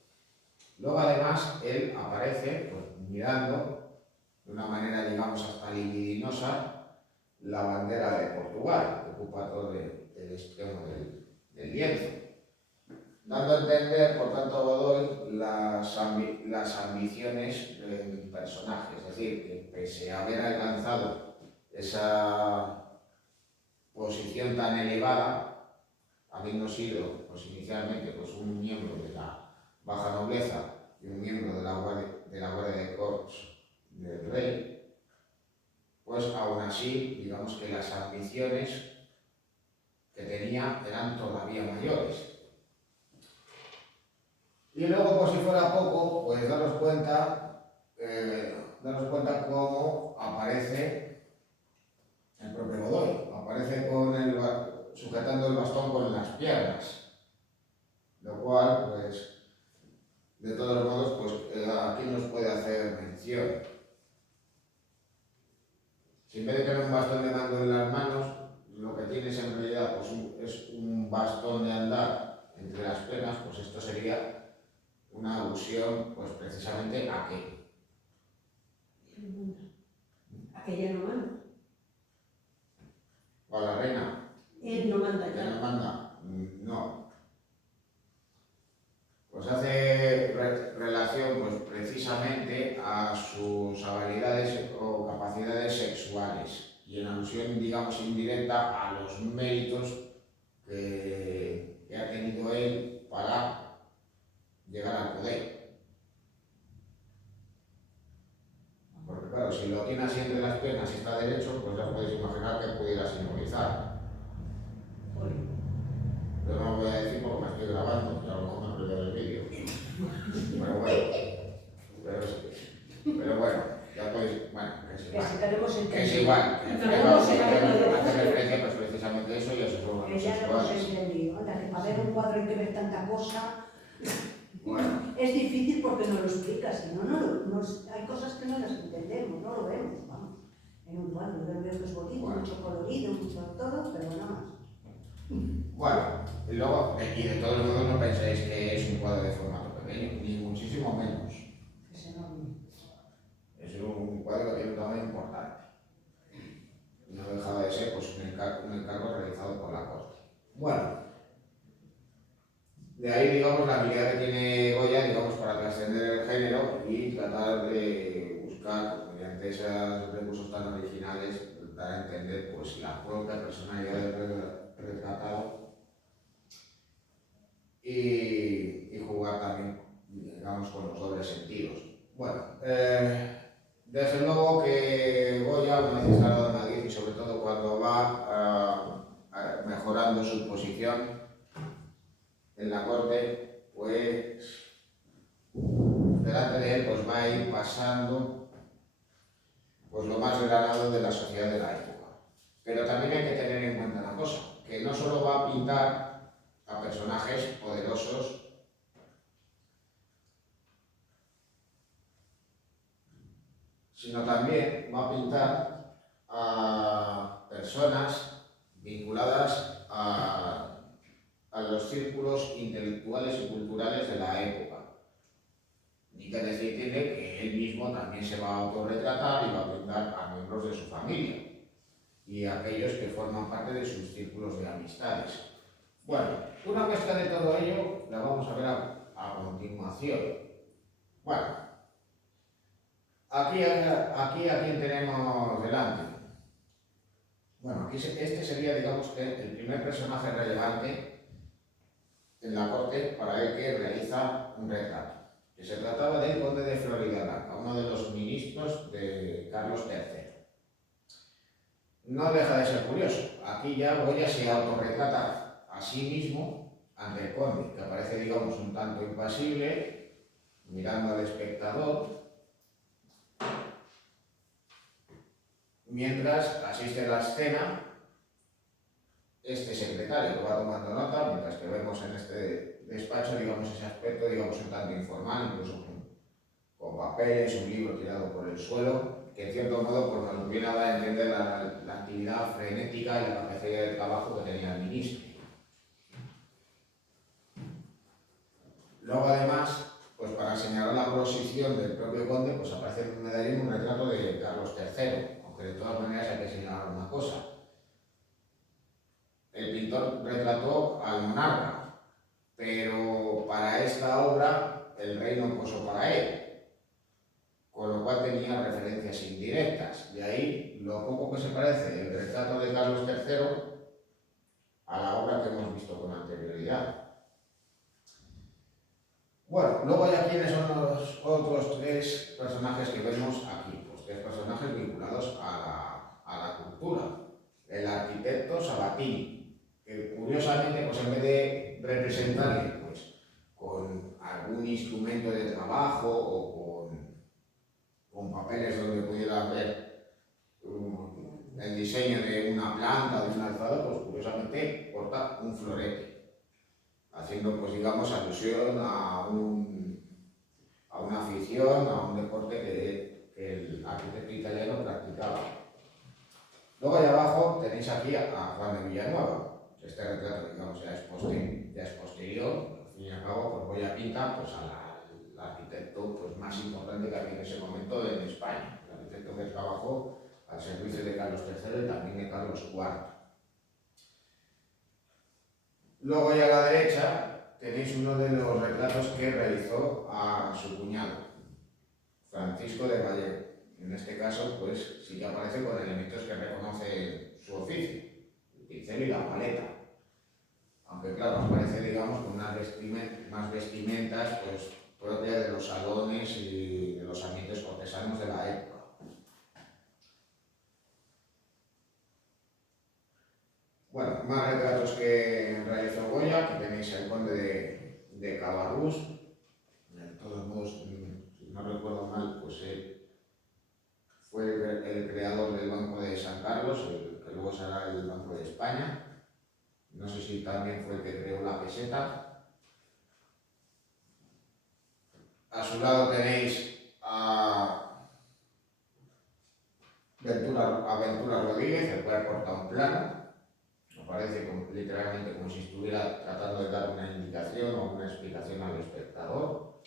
Luego además él aparece pues, mirando de una manera, digamos, hasta libidinosa la bandera de Portugal, que ocupa todo el extremo del lienzo, dando a entender, por tanto, Godoy las ambiciones del personaje, es decir, que pese a haber alcanzado esa posición tan elevada, habiendo sido pues, inicialmente pues, un miembro de la baja nobleza y un miembro de la Guardia de Corps del rey, pues aún así, digamos que las ambiciones que tenía eran todavía mayores. Y luego, por si fuera poco, pues daros cuenta cómo aparece el propio Godoy. Aparece sujetando el bastón con las piernas, lo cual, pues, de todos modos, pues aquí nos puede hacer mención. Si en vez de tener un bastón de mando en las manos, lo que tienes en realidad pues, es un bastón de andar entre las piernas, pues esto sería una alusión pues, precisamente a qué. ¿A que ella no manda? ¿O a la reina? Él no manda ¿Ella ya. no manda? No. Pues hace relación pues, precisamente a sus habilidades o capacidades sexuales y en alusión, digamos, indirecta a los méritos que ha tenido él para llegar al poder. Porque claro, si lo tiene así entre las piernas y está derecho, pues ya podéis imaginar que pudiera simbolizar. Yo no lo voy a decir porque me estoy grabando, que a lo mejor me olvido del vídeo. Pero bueno, ya podéis, bueno, que es igual. Que es igual, hace referencia pues precisamente eso y a sus órganos Ya lo hemos sexuales. entendido. Anda, que para ver un cuadro hay que ver tanta cosa. Bueno, Es difícil porque no lo explicas, si no, hay cosas que no las entendemos, no lo vemos, vamos. En un cuadro, yo veo que es bonito, Bueno. mucho colorido, mucho todo, pero nada más. bueno, y luego, y de todos modos no penséis que es un cuadro de formato pequeño, ni muchísimo menos. Es enorme. Es un cuadro que tiene un tamaño importante. No dejaba de ser pues, un encargo realizado por la corte. Bueno, de ahí, digamos, la habilidad que tiene Goya, digamos, para trascender el género y tratar de buscar, mediante esos recursos tan originales, dar a entender pues, la propia personalidad del retratado y jugar también, digamos, con los dobles sentidos. Bueno, desde luego que Goya, una vez instalado en Madrid y sobre todo cuando va mejorando su posición en la corte, pues delante de él pues, va a ir pasando pues, lo más granado de la sociedad de la época. Pero también hay que tener en cuenta una cosa, que no solo va a pintar a personajes poderosos sino también va a pintar a personas vinculadas a los círculos intelectuales y culturales de la época. Ni que decir tiene que él mismo también se va a autorretratar y va a pintar a miembros de su familia y a aquellos que forman parte de sus círculos de amistades. Bueno, una mezcla de todo ello la vamos a ver a continuación. Bueno, aquí a quién tenemos delante. Bueno, aquí este sería, digamos, que el primer personaje relevante en la corte para el que realiza un retrato, que se trataba del conde de Floridablanca, uno de los ministros de Carlos III. No deja de ser curioso, aquí ya Goya se autorretrata a sí mismo ante el conde, que aparece, digamos, un tanto impasible, mirando al espectador, mientras asiste a la escena este secretario que va tomando nota, mientras que vemos en este despacho, digamos, ese aspecto, digamos, un tanto informal, incluso con papeles, un libro tirado por el suelo, que en cierto modo pues, nos viene a dar a entender la actividad frenética y la capacidad de trabajo que tenía el ministro. Luego, además, pues para señalar la posición del propio conde, pues aparece en un medallón un retrato de Carlos III, aunque de todas maneras hay que señalar una cosa. El pintor retrató al monarca, pero para esta obra el rey no posó para él, con lo cual tenía referencias indirectas. De ahí lo poco que se parece el retrato de Carlos III a la obra que hemos visto con anterioridad. Bueno, luego ya quiénes son los otros tres personajes que vemos aquí. Pues tres personajes vinculados a la cultura. El arquitecto Sabatini, que curiosamente, pues en vez de representarle pues, con algún instrumento de trabajo o con papeles donde pudiera ver el diseño de una planta o de un alzado, pues curiosamente porta un florete, haciendo, pues digamos, alusión a una afición, a un deporte que el arquitecto italiano practicaba. Luego allá abajo tenéis aquí a Juan de Villanueva. Este retrato, digamos, ya es posterior, al fin y al cabo, pues Goya pinta pues, al arquitecto pues, más importante que había en ese momento en España, el arquitecto que trabajó al servicio de Carlos III y también de Carlos IV. Luego ya a la derecha tenéis uno de los retratos que realizó a su cuñado, Francisco de Vallejo. En este caso, pues sí que aparece con elementos que reconoce su oficio, el pincel y la paleta. Aunque claro, aparece, digamos, con unas vestimentas pues, propias de los salones y de los ambientes cortesanos de la época. Bueno, más retratos que realizó Goya, aquí tenéis el conde de Cabarrús. De todos modos, si no recuerdo mal, pues fue el creador del Banco de San Carlos, el que luego será el Banco de España. No sé si también fue el que creó la peseta. A su lado tenéis a Ventura Rodríguez, el cual porta un plano. Aparece literalmente como si estuviera tratando de dar una indicación o una explicación al espectador.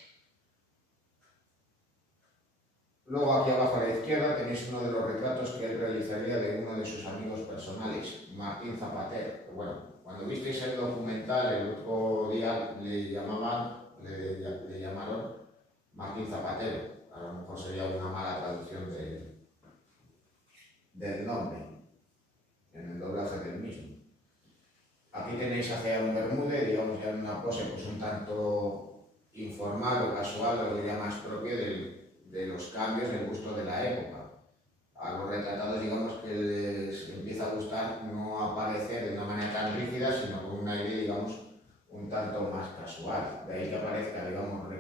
Luego aquí abajo a la izquierda tenéis uno de los retratos que él realizaría de uno de sus amigos personales, Martín Zapatero. Bueno, cuando visteis el documental el otro día le llamaron Martín Zapatero. A lo mejor sería una mala traducción del nombre en el doblaje del mismo. Aquí tenéis a Ceán Bermúdez, digamos ya en una pose pues un tanto informal o casual, o ya más propio de los cambios del gusto de la época. A los retratados, digamos que les empieza a gustar no aparecer de una manera tan rígida, sino con un aire, digamos, un tanto más casual. De ahí que aparezca, digamos,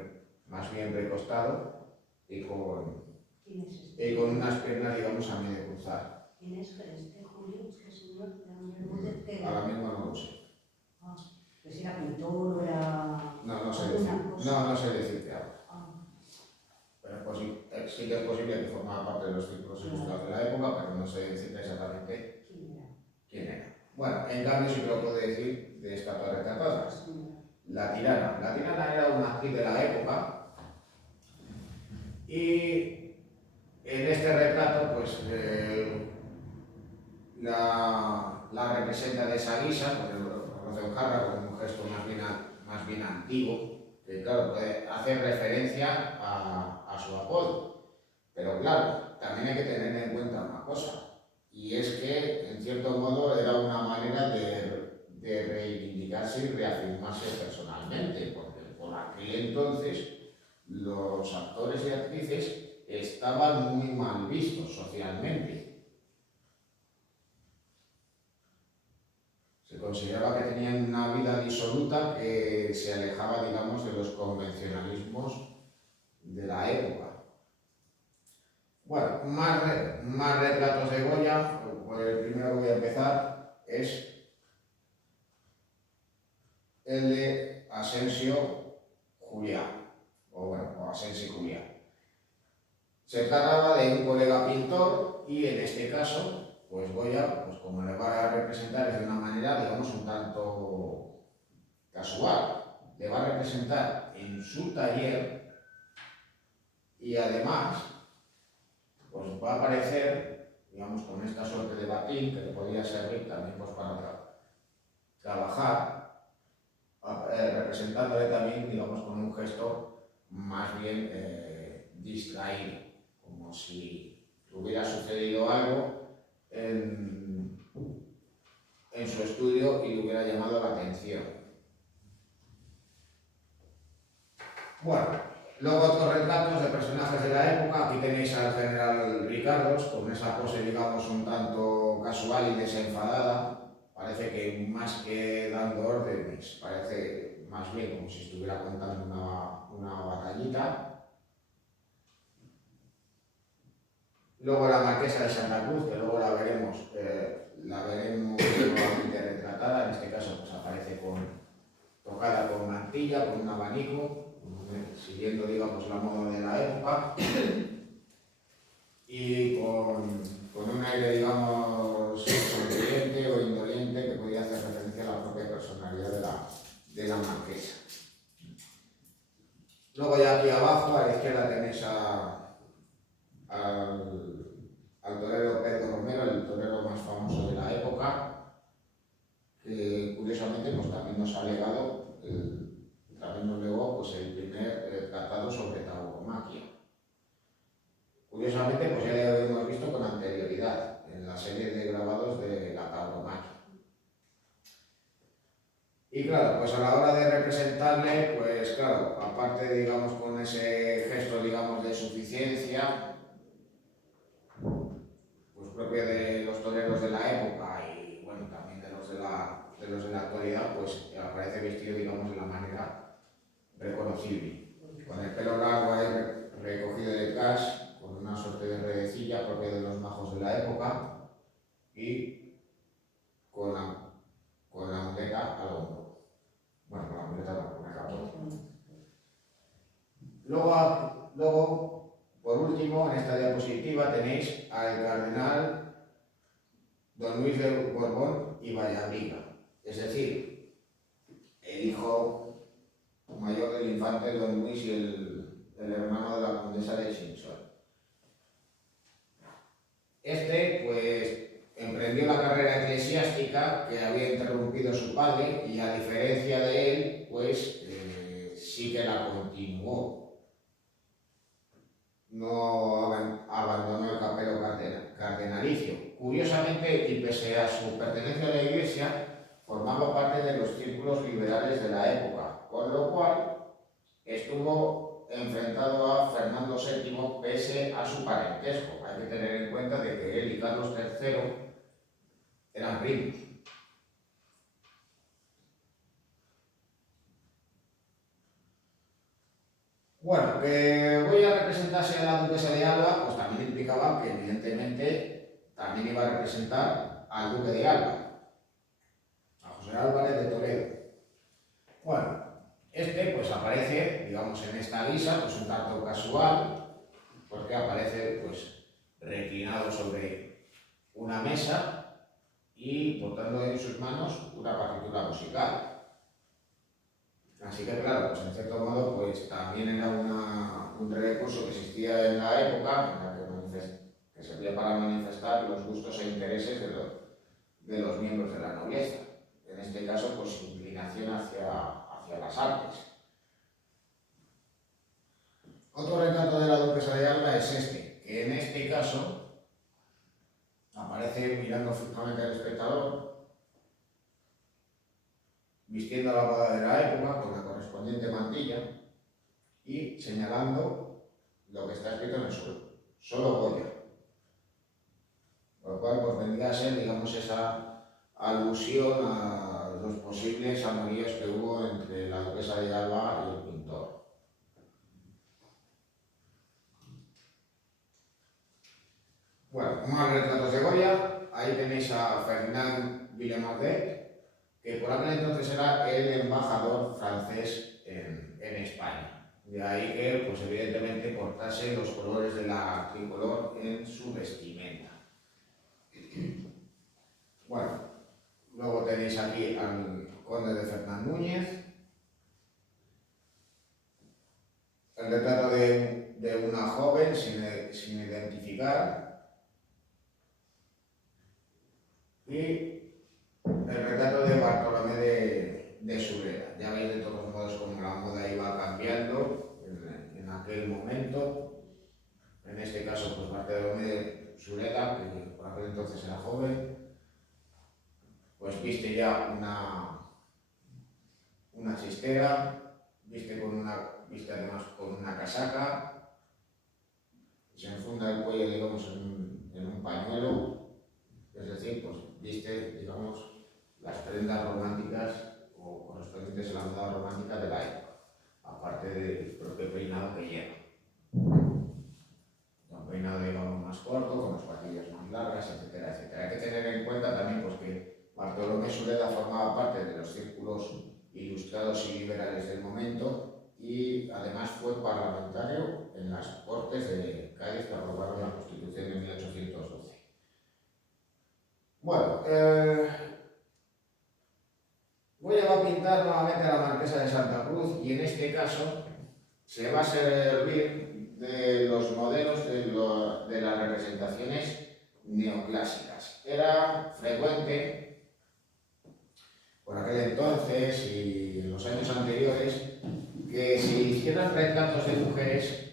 más bien recostado y con unas piernas, digamos, a medio cruzar. ¿Quién es este Julio? Este señor Bermúdez que... Ahora mismo no lo sé. Que si era pintor o era... No sé decirte ahora. Pero pues sí, sí que es posible que formara parte de los círculos ilustrados de la época, pero no sé decirte exactamente quién era. Bueno, en cambio sí que lo puedo decir de estatuas retratadas. La Tirana. La Tirana era una actriz de la época y en este retrato pues la representa de esa guisa, con el brazo en jarra, con un gesto más bien antiguo, que claro, puede hacer referencia a su apodo. Pero claro, también hay que tener en cuenta una cosa, y es que en cierto modo era una manera de reivindicarse y reafirmarse personalmente, porque por aquel entonces los actores y actrices estaban muy mal vistos socialmente. Se consideraba que tenían una vida disoluta que se alejaba, digamos, de los convencionalismos de la época. Bueno, más retratos de Goya. Pues el primero que voy a empezar es el de Asensio Juliá, o Asensio Juliá. Se trataba de un colega pintor y en este caso, pues Goya, pues como le va a representar es de una manera, digamos, un tanto casual. Le va a representar en su taller y además pues va a aparecer, digamos, con esta suerte de batín que le podía servir también pues, para trabajar, representándole también, digamos, con un gesto más bien distraído, como si hubiera sucedido algo en su estudio y le hubiera llamado la atención. Bueno, luego otros retratos de personajes de la época. Aquí tenéis al general Ricardos con esa pose, digamos, un tanto casual y desenfadada. Parece que más que dando órdenes, parece más bien como si estuviera contando una batallita. Luego la marquesa de Santa Cruz, que luego la veremos nuevamente retratada. En este caso pues aparece tocada con mantilla, con un abanico, siguiendo, digamos, la moda de la época y con un aire, digamos, sonriente o indolente que podía hacer referencia a la propia personalidad de la marquesa. Luego ya aquí abajo, a la izquierda tenéis al torero Pedro Romero, el torero más famoso de la época, que curiosamente pues, también nos ha legado también nos legó pues, el primer tratado sobre tauromaquia. Curiosamente, pues ya lo hemos visto con anterioridad en la serie de grabados de la tauromaquia. Y claro, pues a la hora de representarle, pues claro, aparte, digamos, con ese gesto, digamos, de suficiencia, pues propio de los toreros de la época y, bueno, también de los de la actualidad, pues aparece vestido, digamos, de la manera reconocible. Con el pelo largo ahí recogido detrás, con una suerte de redecilla propia de los majos de la época y con la muleta al hombro. Bueno, con la muleta no, con el capón. Luego, por último, en esta diapositiva tenéis al cardenal Don Luis de Borbón y Vallabriga, es decir, el hijo mayor del infante Don Luis y el hermano de la condesa de Simpson. Este, pues, emprendió la carrera eclesiástica que había interrumpido su padre y, a diferencia de él, pues, sí que la continuó. No abandonó el capelo cardenalicio. Curiosamente, y pese a su pertenencia a la Iglesia, formaba parte de los círculos liberales de la época, con lo cual estuvo enfrentado a Fernando VII pese a su parentesco. Hay que tener en cuenta de que él y Carlos III eran primos. Bueno, que voy a representarse a la duquesa de Alba, pues también implicaba que evidentemente también iba a representar al duque de Alba, a José Álvarez de Toledo. Bueno, este pues aparece, digamos, en esta guisa, pues un tanto casual, porque aparece pues reclinado sobre una mesa y portando en sus manos una partitura musical. Así que claro, pues en cierto modo pues también era un recurso que existía en la época en la que servía para manifestar los gustos e intereses de los miembros de la nobleza. En este caso, pues su inclinación hacia las artes. Otro retrato de la duquesa de Alba es este, que en este caso aparece mirando fijamente al espectador, vistiendo la moda de la época con la correspondiente mantilla y señalando lo que está escrito en el suelo, solo Goya. Por lo cual pues vendría a ser, digamos, esa alusión a los posibles amoríos que hubo entre la duquesa de Alba y el pintor. Bueno, más retratos de Goya. Ahí tenéis a Ferdinand Villemardet, que por aquel entonces era el embajador francés en España. De ahí que, pues evidentemente, portase los colores de la tricolor en su vestimenta. Bueno, luego tenéis aquí al conde de Fernán Núñez, el retrato de una joven sin identificar, y el retrato de Bartolomé de Sureda. Ya veis de todos modos cómo la moda iba cambiando en aquel momento. En este caso, pues Bartolomé de Sureda, que por aquel entonces era joven, pues viste ya una chistera, viste además con una casaca, se enfunda el cuello, digamos, en un pañuelo, es decir, pues viste, digamos, las prendas románticas o correspondientes a la moda romántica de la época, aparte del propio peinado que lleva. Un peinado, digamos, más corto, con las patillas más largas, etcétera, etcétera. Hay que tener en cuenta también pues, que Bartolomé Sureda formaba parte de los círculos ilustrados y liberales del momento y además fue parlamentario en las Cortes de Cádiz que aprobaron la Constitución de 1812. Bueno, voy a pintar nuevamente a la Marquesa de Santa Cruz y en este caso se va a servir de los modelos de las representaciones neoclásicas. Era frecuente por aquel entonces y en los años anteriores que se hicieran retratos de mujeres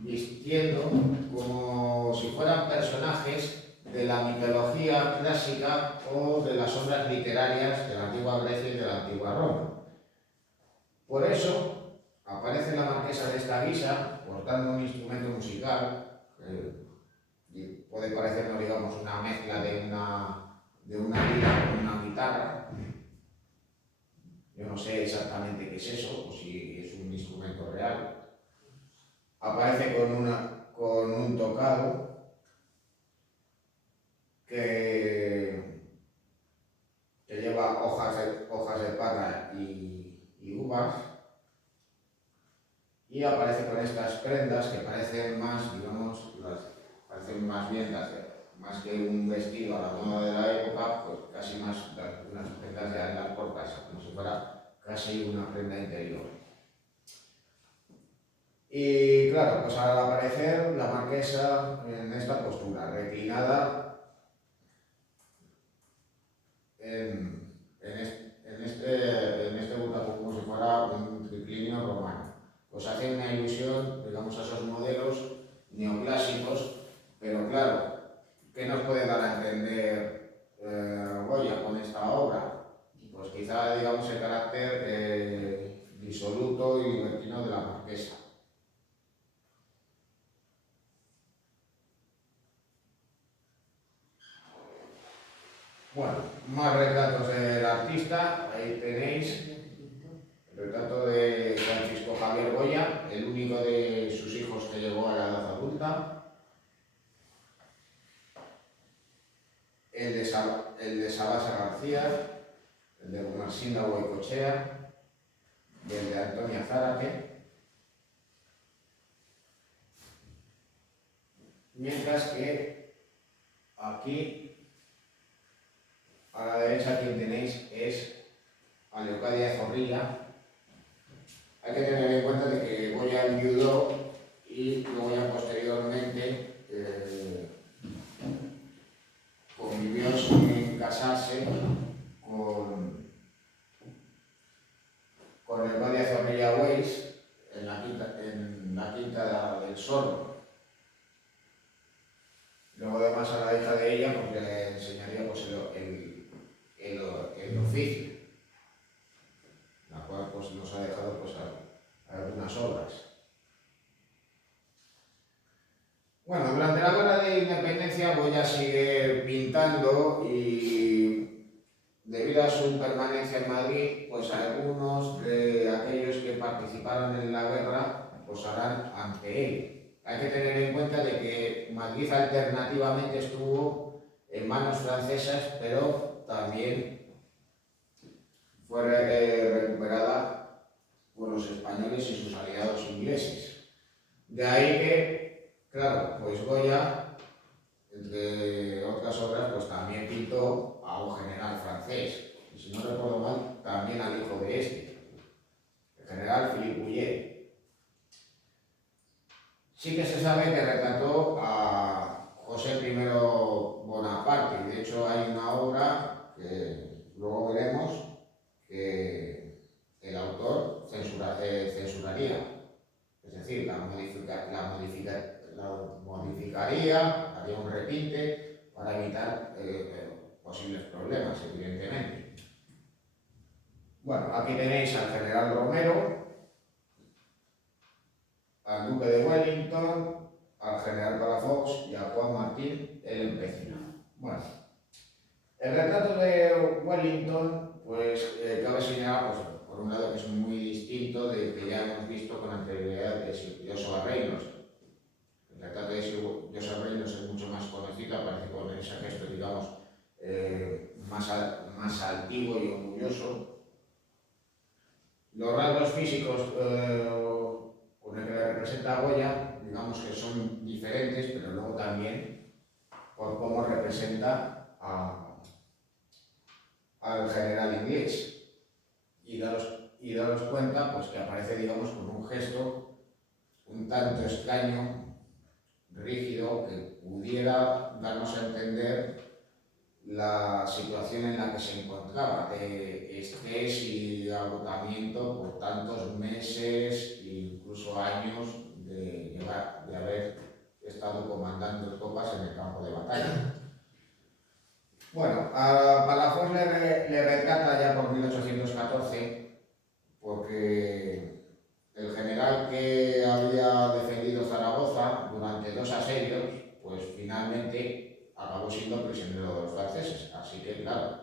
vistiendo como si fueran personajes de la mitología clásica o de las obras literarias de la antigua Grecia y de la antigua Roma. Por eso aparece la marquesa de esta guisa portando un instrumento musical, puede parecernos, digamos, una mezcla de una lira con una guitarra. Yo no sé exactamente qué es eso, o si es un instrumento real. Aparece con un tocado que lleva hojas de parra y uvas, y aparece con estas prendas que parecen más, digamos, parecen más bien más que un vestido a la moda de la época, pues casi más unas prendas de andar por casa, como si fuera casi una prenda interior. Y claro, pues al aparecer la marquesa en esta postura, reclinada en este butaco como si fuera un triclinio romano. Pues hace una ilusión, digamos, a esos modelos neoclásicos, pero claro, ¿qué nos puede dar a entender Goya con esta obra? Pues quizá, digamos, el carácter disoluto y libertino de la marquesa. Bueno, más retratos del artista, ahí tenéis el retrato de Francisco Javier Goya, el único de sus hijos que llegó a la edad adulta, el de Sabasa García, el de Gumersinda Goicoechea y el de Antonia Zárate. mientras que aquí a la derecha quien tenéis es a Leocadia de Zorrilla. Hay que tener en cuenta de que Goya enviudó y luego ya posteriormente convivió sin casarse con Leocadia de Zorrilla Weiss en la quinta del Sordo. Luego además a la hija de ella pues le enseñaría pues, el oficio, la cual pues, nos ha dejado pues, algunas obras. Bueno, durante la guerra de independencia Goya sigue pintando y debido a su permanencia en Madrid, pues algunos de aquellos que participaron en la guerra pues harán ante él. Hay que tener en cuenta de que Madrid alternativamente estuvo en manos francesas, pero también fue recuperada por los españoles y sus aliados ingleses. De ahí que, claro, pues Goya, entre otras obras, pues también pintó a un general francés, y si no recuerdo mal, también al hijo de este, el general Philippe Bouillet. Sí que se sabe que retrató a José I Bonaparte, y de hecho hay una obra que luego veremos que el autor censuraría, es decir, la modificaría, haría un repinte para evitar posibles problemas, evidentemente. Bueno, aquí tenéis al general Romero, al duque de Wellington, al general Palafox y a Juan Martín el Empecinado. Bueno, el retrato de Wellington, pues cabe señalar, pues, por un lado que es muy distinto del que ya hemos visto con anterioridad de Sir Joshua Reynolds. El retrato de Sir Joshua Reynolds es mucho más conocido, aparece con ese gesto, digamos, más altivo y orgulloso. Los rasgos físicos con el que le representa a Goya, digamos que son diferentes, pero luego también por cómo representa al general inglés. Y daros cuenta pues, que aparece, digamos, con un gesto un tanto extraño, rígido, que pudiera darnos a entender la situación en la que se encontraba, de estrés y agotamiento por tantos meses e incluso años de haber estado comandando tropas en el campo de batalla. Bueno, a Palafox le retrata ya por 1814, porque el general que había defendido Zaragoza durante 2 asedios, pues finalmente acabó siendo prisionero de los franceses. Así que, claro,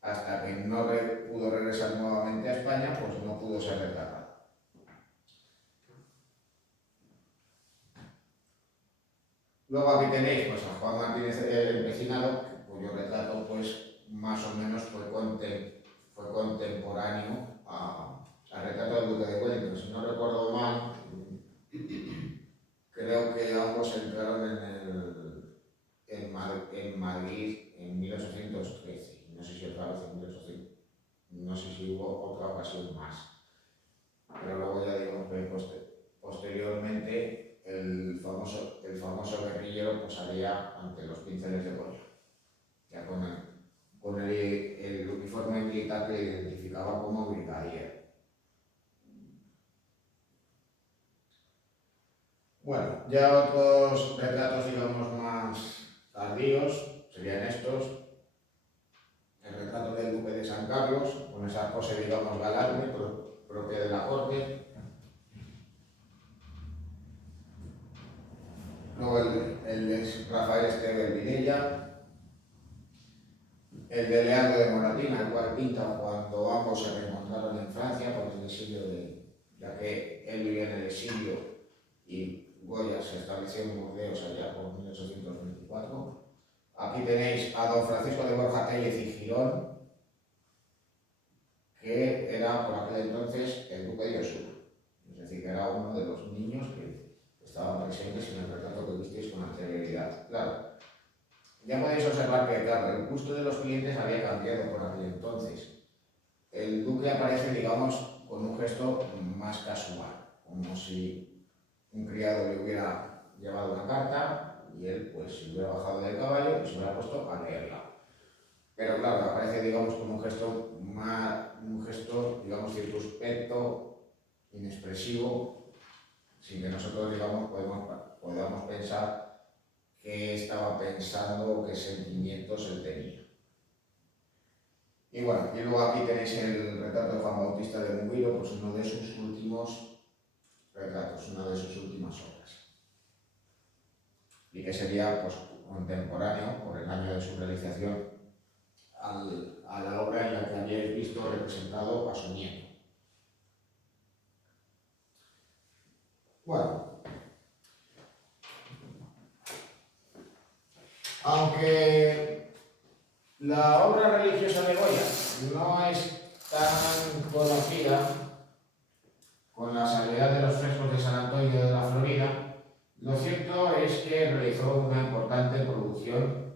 hasta que no pudo regresar nuevamente a España, pues no pudo ser retratado. Luego aquí tenéis pues, a Juan Martínez el Empecinado, cuyo retrato pues, más o menos fue contemporáneo al retrato del duque de Wellington. Si no recuerdo mal, creo que ambos entraron en Madrid en 1813. No sé si otra vez en 1800, no sé si hubo otra ocasión más. Pero luego ya digo que posteriormente el famoso guerrillero pues salía ante los pinceles de Goya, ya con el uniforme militar que identificaba como brigadier. Bueno, ya otros retratos, digamos, más tardíos serían estos. El retrato del duque de San Carlos, con esa pose, digamos, galante, propia de la corte. Luego el de Rafael Esteban Vilella. El de Leandro de Moratín, el cual pinta cuando ambos se reencontraron en Francia por el exilio ya que él vivía en el exilio y Goya se estableció en Burdeos allá por 1824. Aquí tenéis a don Francisco de Borja Tellez y Girón, que era por aquel entonces el duque de Osuna, es decir, que era uno de los niños que estaban presentes presentes en el retrato que visteis con anterioridad. Claro, ya podéis observar que, claro, el gusto de los clientes había cambiado por aquel entonces. El duque aparece, digamos, con un gesto más casual, como si un criado le hubiera llevado una carta y él pues se hubiera bajado del caballo y se hubiera puesto a leerla. Pero claro, aparece, digamos, con un gesto, digamos, circunspecto, inexpresivo, sin que nosotros, digamos, podamos pensar qué estaba pensando o qué sentimientos él tenía. Y bueno, y luego aquí tenéis el retrato de Juan Bautista de Munguiro, pues uno de sus últimos retratos, una de sus últimas obras. Y que sería pues contemporáneo, por el año de su realización, a la obra en la que habíais visto representado a su nieto. Bueno, aunque la obra religiosa de Goya no es tan conocida, con la salvedad de los frescos de San Antonio de la Florida, lo cierto es que realizó una importante producción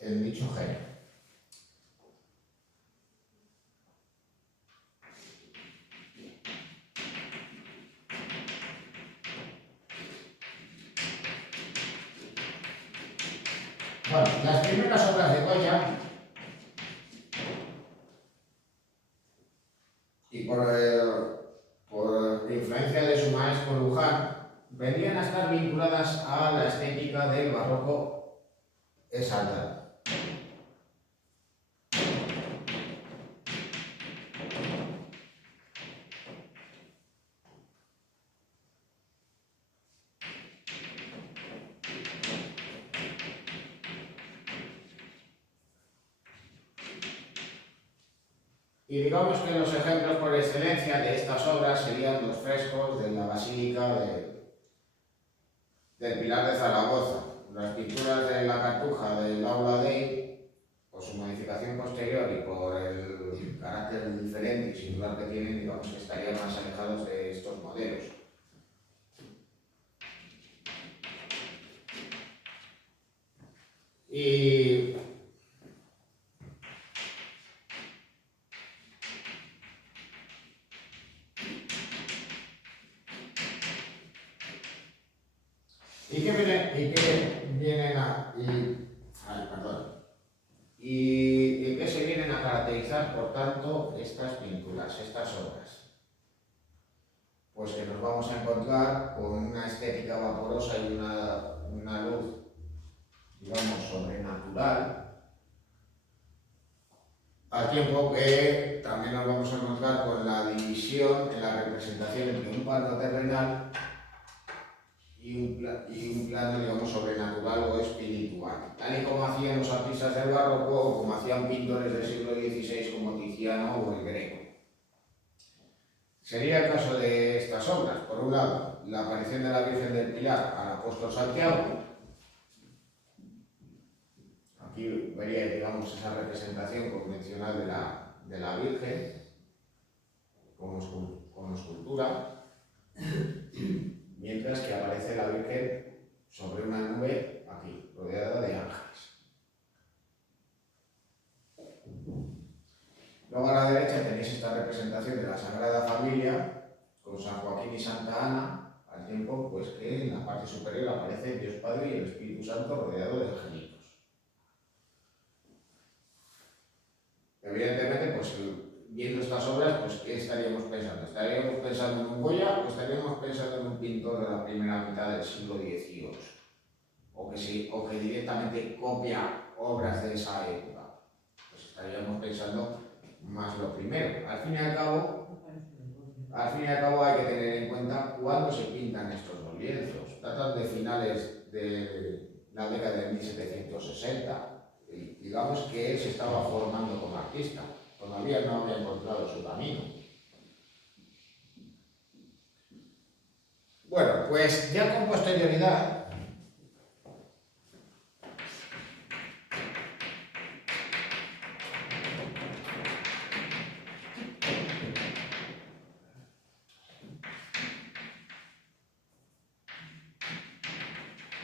en dicho género. Bueno, las primeras obras de Goya, y por influencia de su maestro Luján, venían a estar vinculadas a la estética del barroco exaltado. Y digamos que los ejemplos por excelencia de estas obras serían los frescos de la Basílica del Pilar de Zaragoza, las pinturas de la Cartuja del Aula Dei, por su modificación posterior y por el carácter diferente y singular que tienen, digamos que estarían más alejados de estos modelos. ¿Y en qué se vienen a caracterizar, por tanto, estas pinturas, estas obras? Pues que nos vamos a encontrar con una estética vaporosa y una luz, digamos, sobrenatural, al tiempo que también nos vamos a encontrar con la división en la representación entre un plano terrenal y un plano, digamos, sobrenatural o espiritual, tal y como hacían los artistas del barroco o como hacían pintores del siglo XVI como Tiziano o el Greco. Sería el caso de estas obras: por un lado, la aparición de la Virgen del Pilar al apóstol Santiago. Aquí veríais, digamos, esa representación convencional de la Virgen como escultura, mientras que aparece la Virgen sobre una nube aquí, rodeada de ángeles. Luego a la derecha tenéis esta representación de la Sagrada Familia con San Joaquín y Santa Ana, al tiempo pues que en la parte superior aparece Dios Padre y el Espíritu Santo rodeado de angelitos. Evidentemente, pues viendo estas obras, pues ¿qué estaríamos pensando? ¿Estaríamos pensando en un Goya o estaríamos pensando en un pintor de la primera mitad del siglo XVIII? O que directamente copia obras de esa época. Pues estaríamos pensando más lo primero. Al fin y al cabo hay que tener en cuenta cuándo se pintan estos dos lienzos. Datan de finales de la década de 1760. Y digamos que él se estaba formando como artista. Todavía no había encontrado su camino. Bueno, pues ya con posterioridad,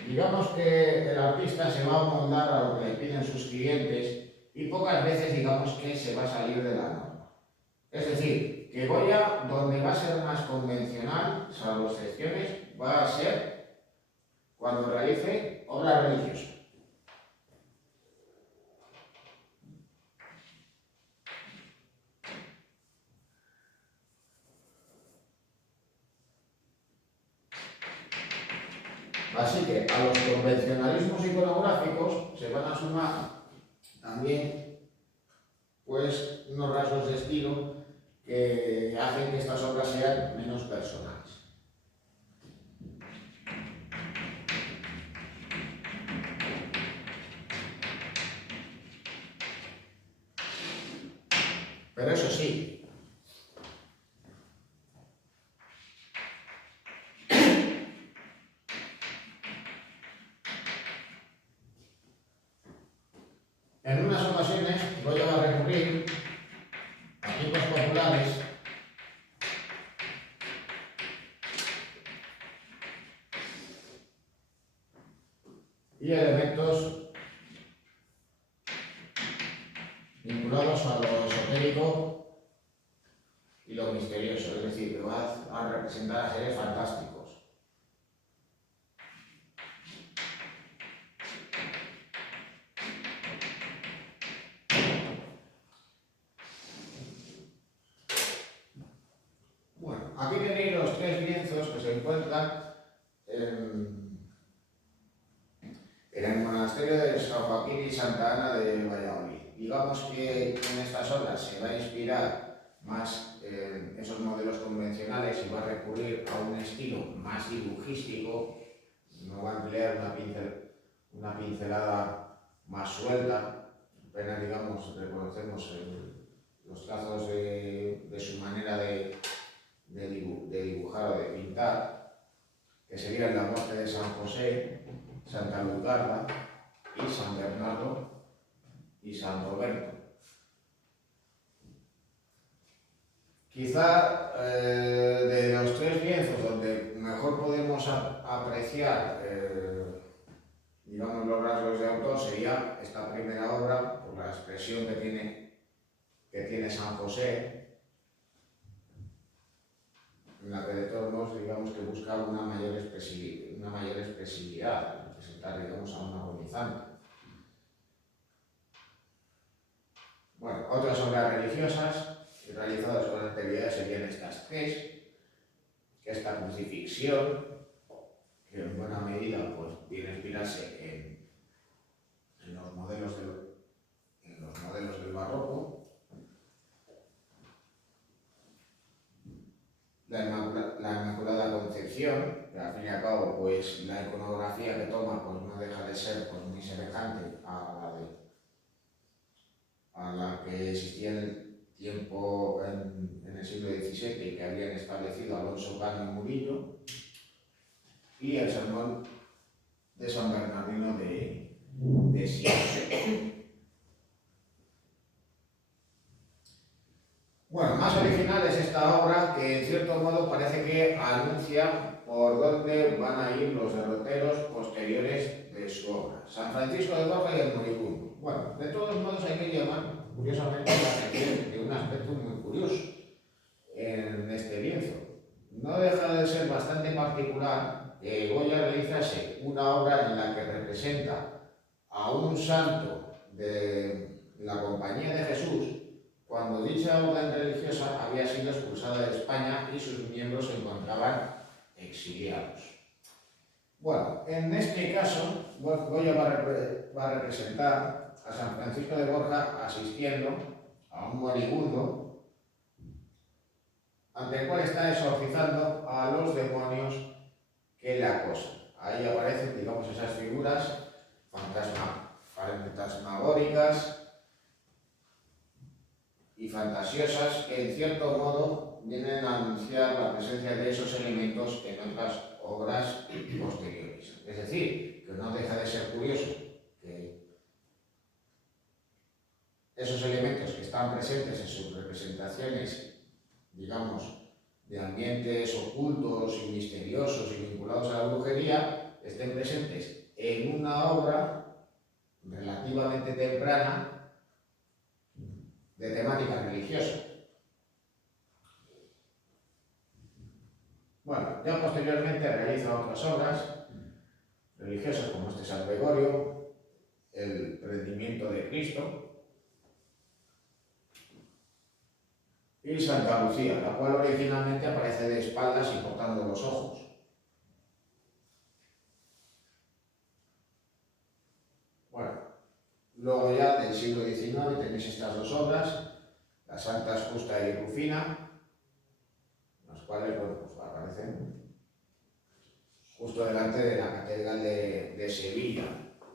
digamos que el artista se va a moldar a lo que le piden sus clientes y pocas veces digamos que se va a salir de la norma. Es decir, que Goya, donde va a ser más convencional, salvo excepciones, va a ser cuando realice obra religiosa. Así que a los convencionalismos iconográficos se van a sumar también pues unos rasgos de estilo que hacen que estas obras sean menos personales. Pero eso sí, en unas ocasiones voy a recurrir a tipos populares y elementos vinculados a lo esotérico y lo misterioso, es decir, que va a representar a seres fantásticos. Bueno, aquí tenéis los tres lienzos que se encuentran en el monasterio de San Joaquín y Santa Ana de Valladolid. Digamos que en estas obras se va a inspirar más en esos modelos convencionales y va a recurrir a un estilo más dibujístico, no va a emplear una pincelada más suelta, apenas digamos reconocemos los trazos de su manera de dibujar o de pintar, que serían la muerte de San José, Santa Lucarda y San Bernardo y San Roberto. Quizá de los tres lienzos donde mejor podemos apreciar digamos los rasgos de autor sería esta primera obra, por la expresión que tiene San José, en la que de todos modos digamos que busca una mayor expresividad, representar digamos a un agonizante. Bueno, otras obras religiosas realizadas con anterioridad serían estas tres, esta crucifixión, que en buena medida pues, viene a inspirarse en los modelos del barroco, la Inmaculada Concepción, que al fin y al cabo pues, la iconografía que toma pues, no deja de ser pues, muy semejante a la que existía en el tiempo en el siglo XVII y que habían establecido Alonso Cano y Murillo, y el sermón de San Bernardino de Siena. Bueno, más original es esta obra que en cierto modo parece que anuncia por dónde van a ir los derroteros posteriores de su obra. San Francisco de Borja y el Moribundo. Bueno, de todos modos hay que llamar curiosamente la atención de un aspecto muy curioso en este lienzo. No deja de ser bastante particular que Goya realizase una obra en la que representa a un santo de la Compañía de Jesús cuando dicha orden religiosa había sido expulsada de España y sus miembros se encontraban exiliados. Bueno, en este caso, Goya va a representar a San Francisco de Borja asistiendo a un moribundo ante el cual está exorcizando a los demonios que le acosan. Ahí aparecen, digamos, esas figuras fantasmagóricas y fantasiosas que en cierto modo vienen a anunciar la presencia de esos elementos en otras obras posteriores. Es decir, que no deja de ser curioso que esos elementos que están presentes en sus representaciones, digamos, de ambientes ocultos y misteriosos y vinculados a la brujería, estén presentes en una obra relativamente temprana de temática religiosa. Bueno, ya posteriormente realiza otras obras religiosas como este San Gregorio, el Prendimiento de Cristo y Santa Lucía, la cual originalmente aparece de espaldas y cortando los ojos. Bueno, luego ya del siglo XIX tenéis estas dos obras, las Santas Justa y Rufina, las cuales, bueno, pues aparecen justo delante de la Catedral de Sevilla.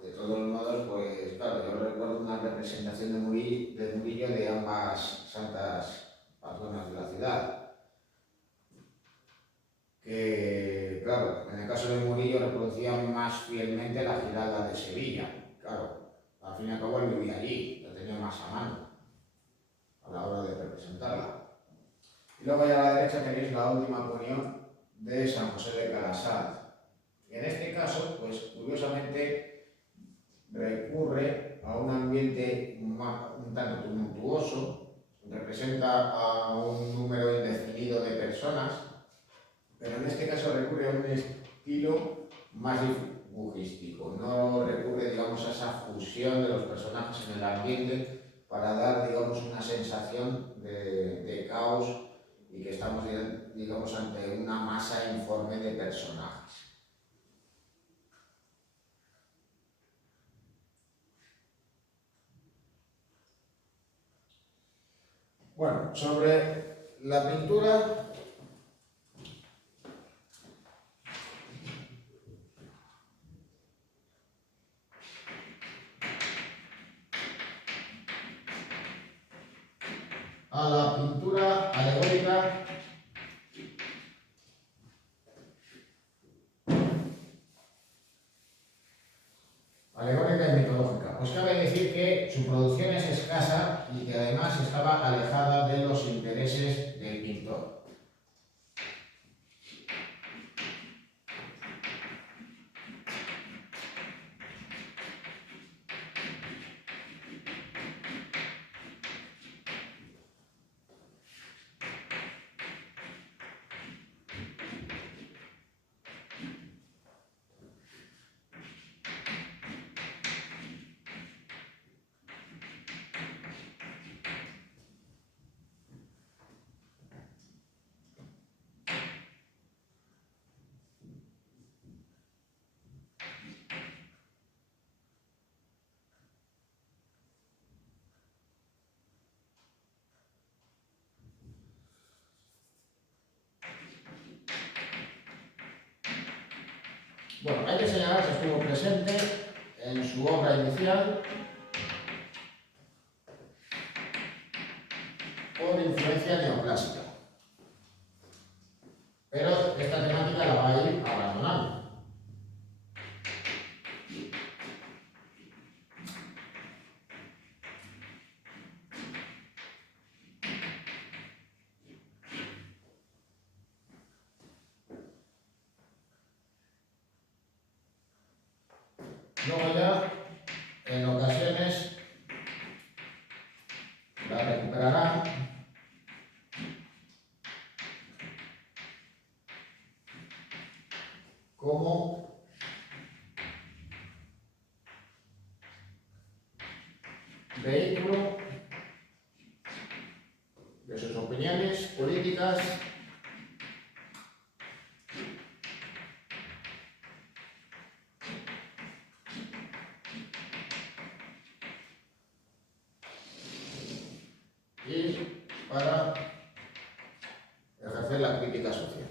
De todos modos, pues claro, yo recuerdo una representación de Murillo de ambas santas patronas de la ciudad. Que, claro, en el caso de Murillo reproducía más fielmente la Giralda de Sevilla. Claro, al fin y al cabo él vivía allí, la tenía más a mano a la hora de representarla. Y luego ya a la derecha tenéis la Última Comunión de San José de Calassanz. En este caso, pues curiosamente recurre a un ambiente un tanto tumultuoso, representa a un número indefinido de personas, pero en este caso recurre a un estilo más dibujístico, no recurre, digamos, a esa fusión de los personajes en el ambiente para dar, digamos, una sensación de caos y que estamos, digamos, ante una masa informe de personajes. Bueno, sobre la pintura, a la pintura alegórica y mitológica. Pues cabe decir que su producción es escasa y que además estaba alejada de los intereses del pintor. Bueno, hay que señalar que estuvo presente en su obra inicial por influencia neoclásica, pero esta temática la va a ir abandonando. Luego ya, en ocasiones, la recuperará como vehículo de sus opiniones políticas y para ejercer la crítica social.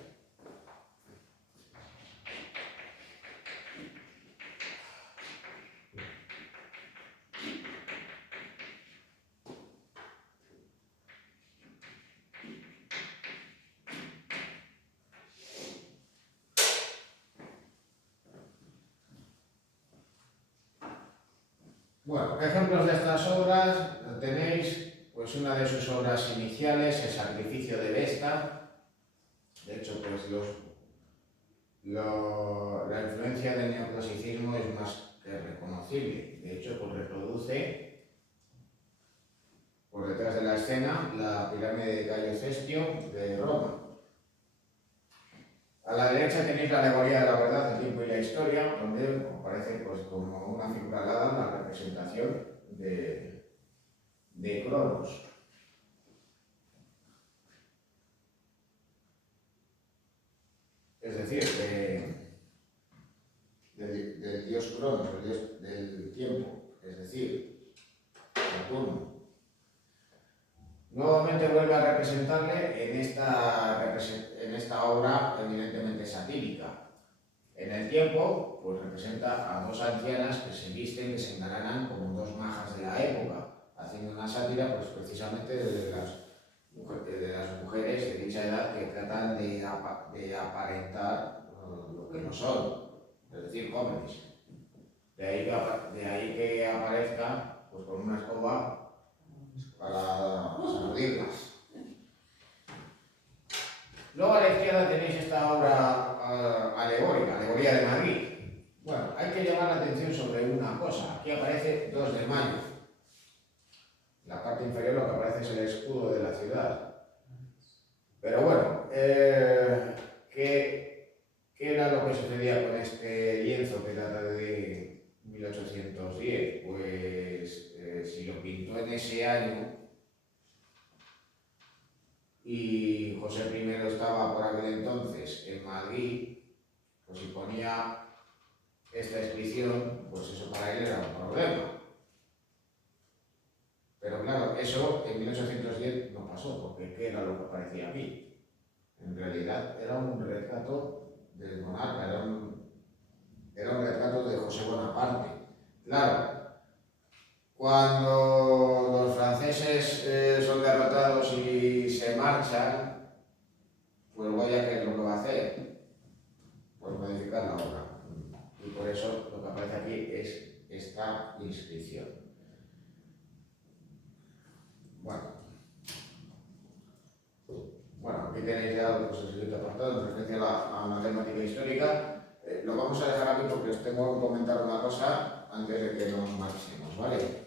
Bueno, ejemplos de estas obras tenéis, pues una de sus obras iniciales, El sacrificio de Vesta. De hecho, pues la influencia del neoclasicismo es más que reconocible. De hecho, pues reproduce por detrás de la escena la pirámide de Cayo Cestio de Roma. A la derecha tenéis la alegoría de la verdad, el tiempo y la historia, donde aparece pues, como una figura alada la representación de Cronos. Es decir, del dios Cronos, el dios del tiempo, es decir, Saturno. Nuevamente vuelve a representarle en esta obra evidentemente satírica. En el tiempo, pues representa a dos ancianas que se visten, que se engalanan como dos majas de la época, haciendo una sátira pues precisamente de las mujeres de dicha edad que tratan de aparentar lo que no son, es decir, jóvenes. De ahí que aparezca pues, con una escoba para sacudirlas. Luego a la izquierda tenéis esta obra alegórica, Alegoría de Madrid. Bueno, hay que llamar la atención sobre una cosa. Aquí aparece 2 de mayo. En la parte inferior lo que aparece es el escudo de la ciudad. Pero bueno, ¿qué era lo que sucedía con este lienzo que data de 1810? Pues si lo pintó en ese año y José I estaba por aquel entonces en Madrid, pues si ponía esta inscripción, pues eso para él era un problema. Pero claro, eso en 1810 no pasó, porque ¿qué era lo que aparecía aquí? En realidad era un retrato del monarca, era un retrato de José Bonaparte. Claro, cuando los franceses son derrotados y se marchan, pues Goya, ¿qué es lo que va a hacer? Pues modificar la obra. Y por eso lo que aparece aquí es esta inscripción. Bueno, aquí tenéis ya pues, el siguiente apartado en referencia a la temática histórica. Lo vamos a dejar aquí porque os tengo que comentar una cosa antes de que nos marchemos, ¿vale?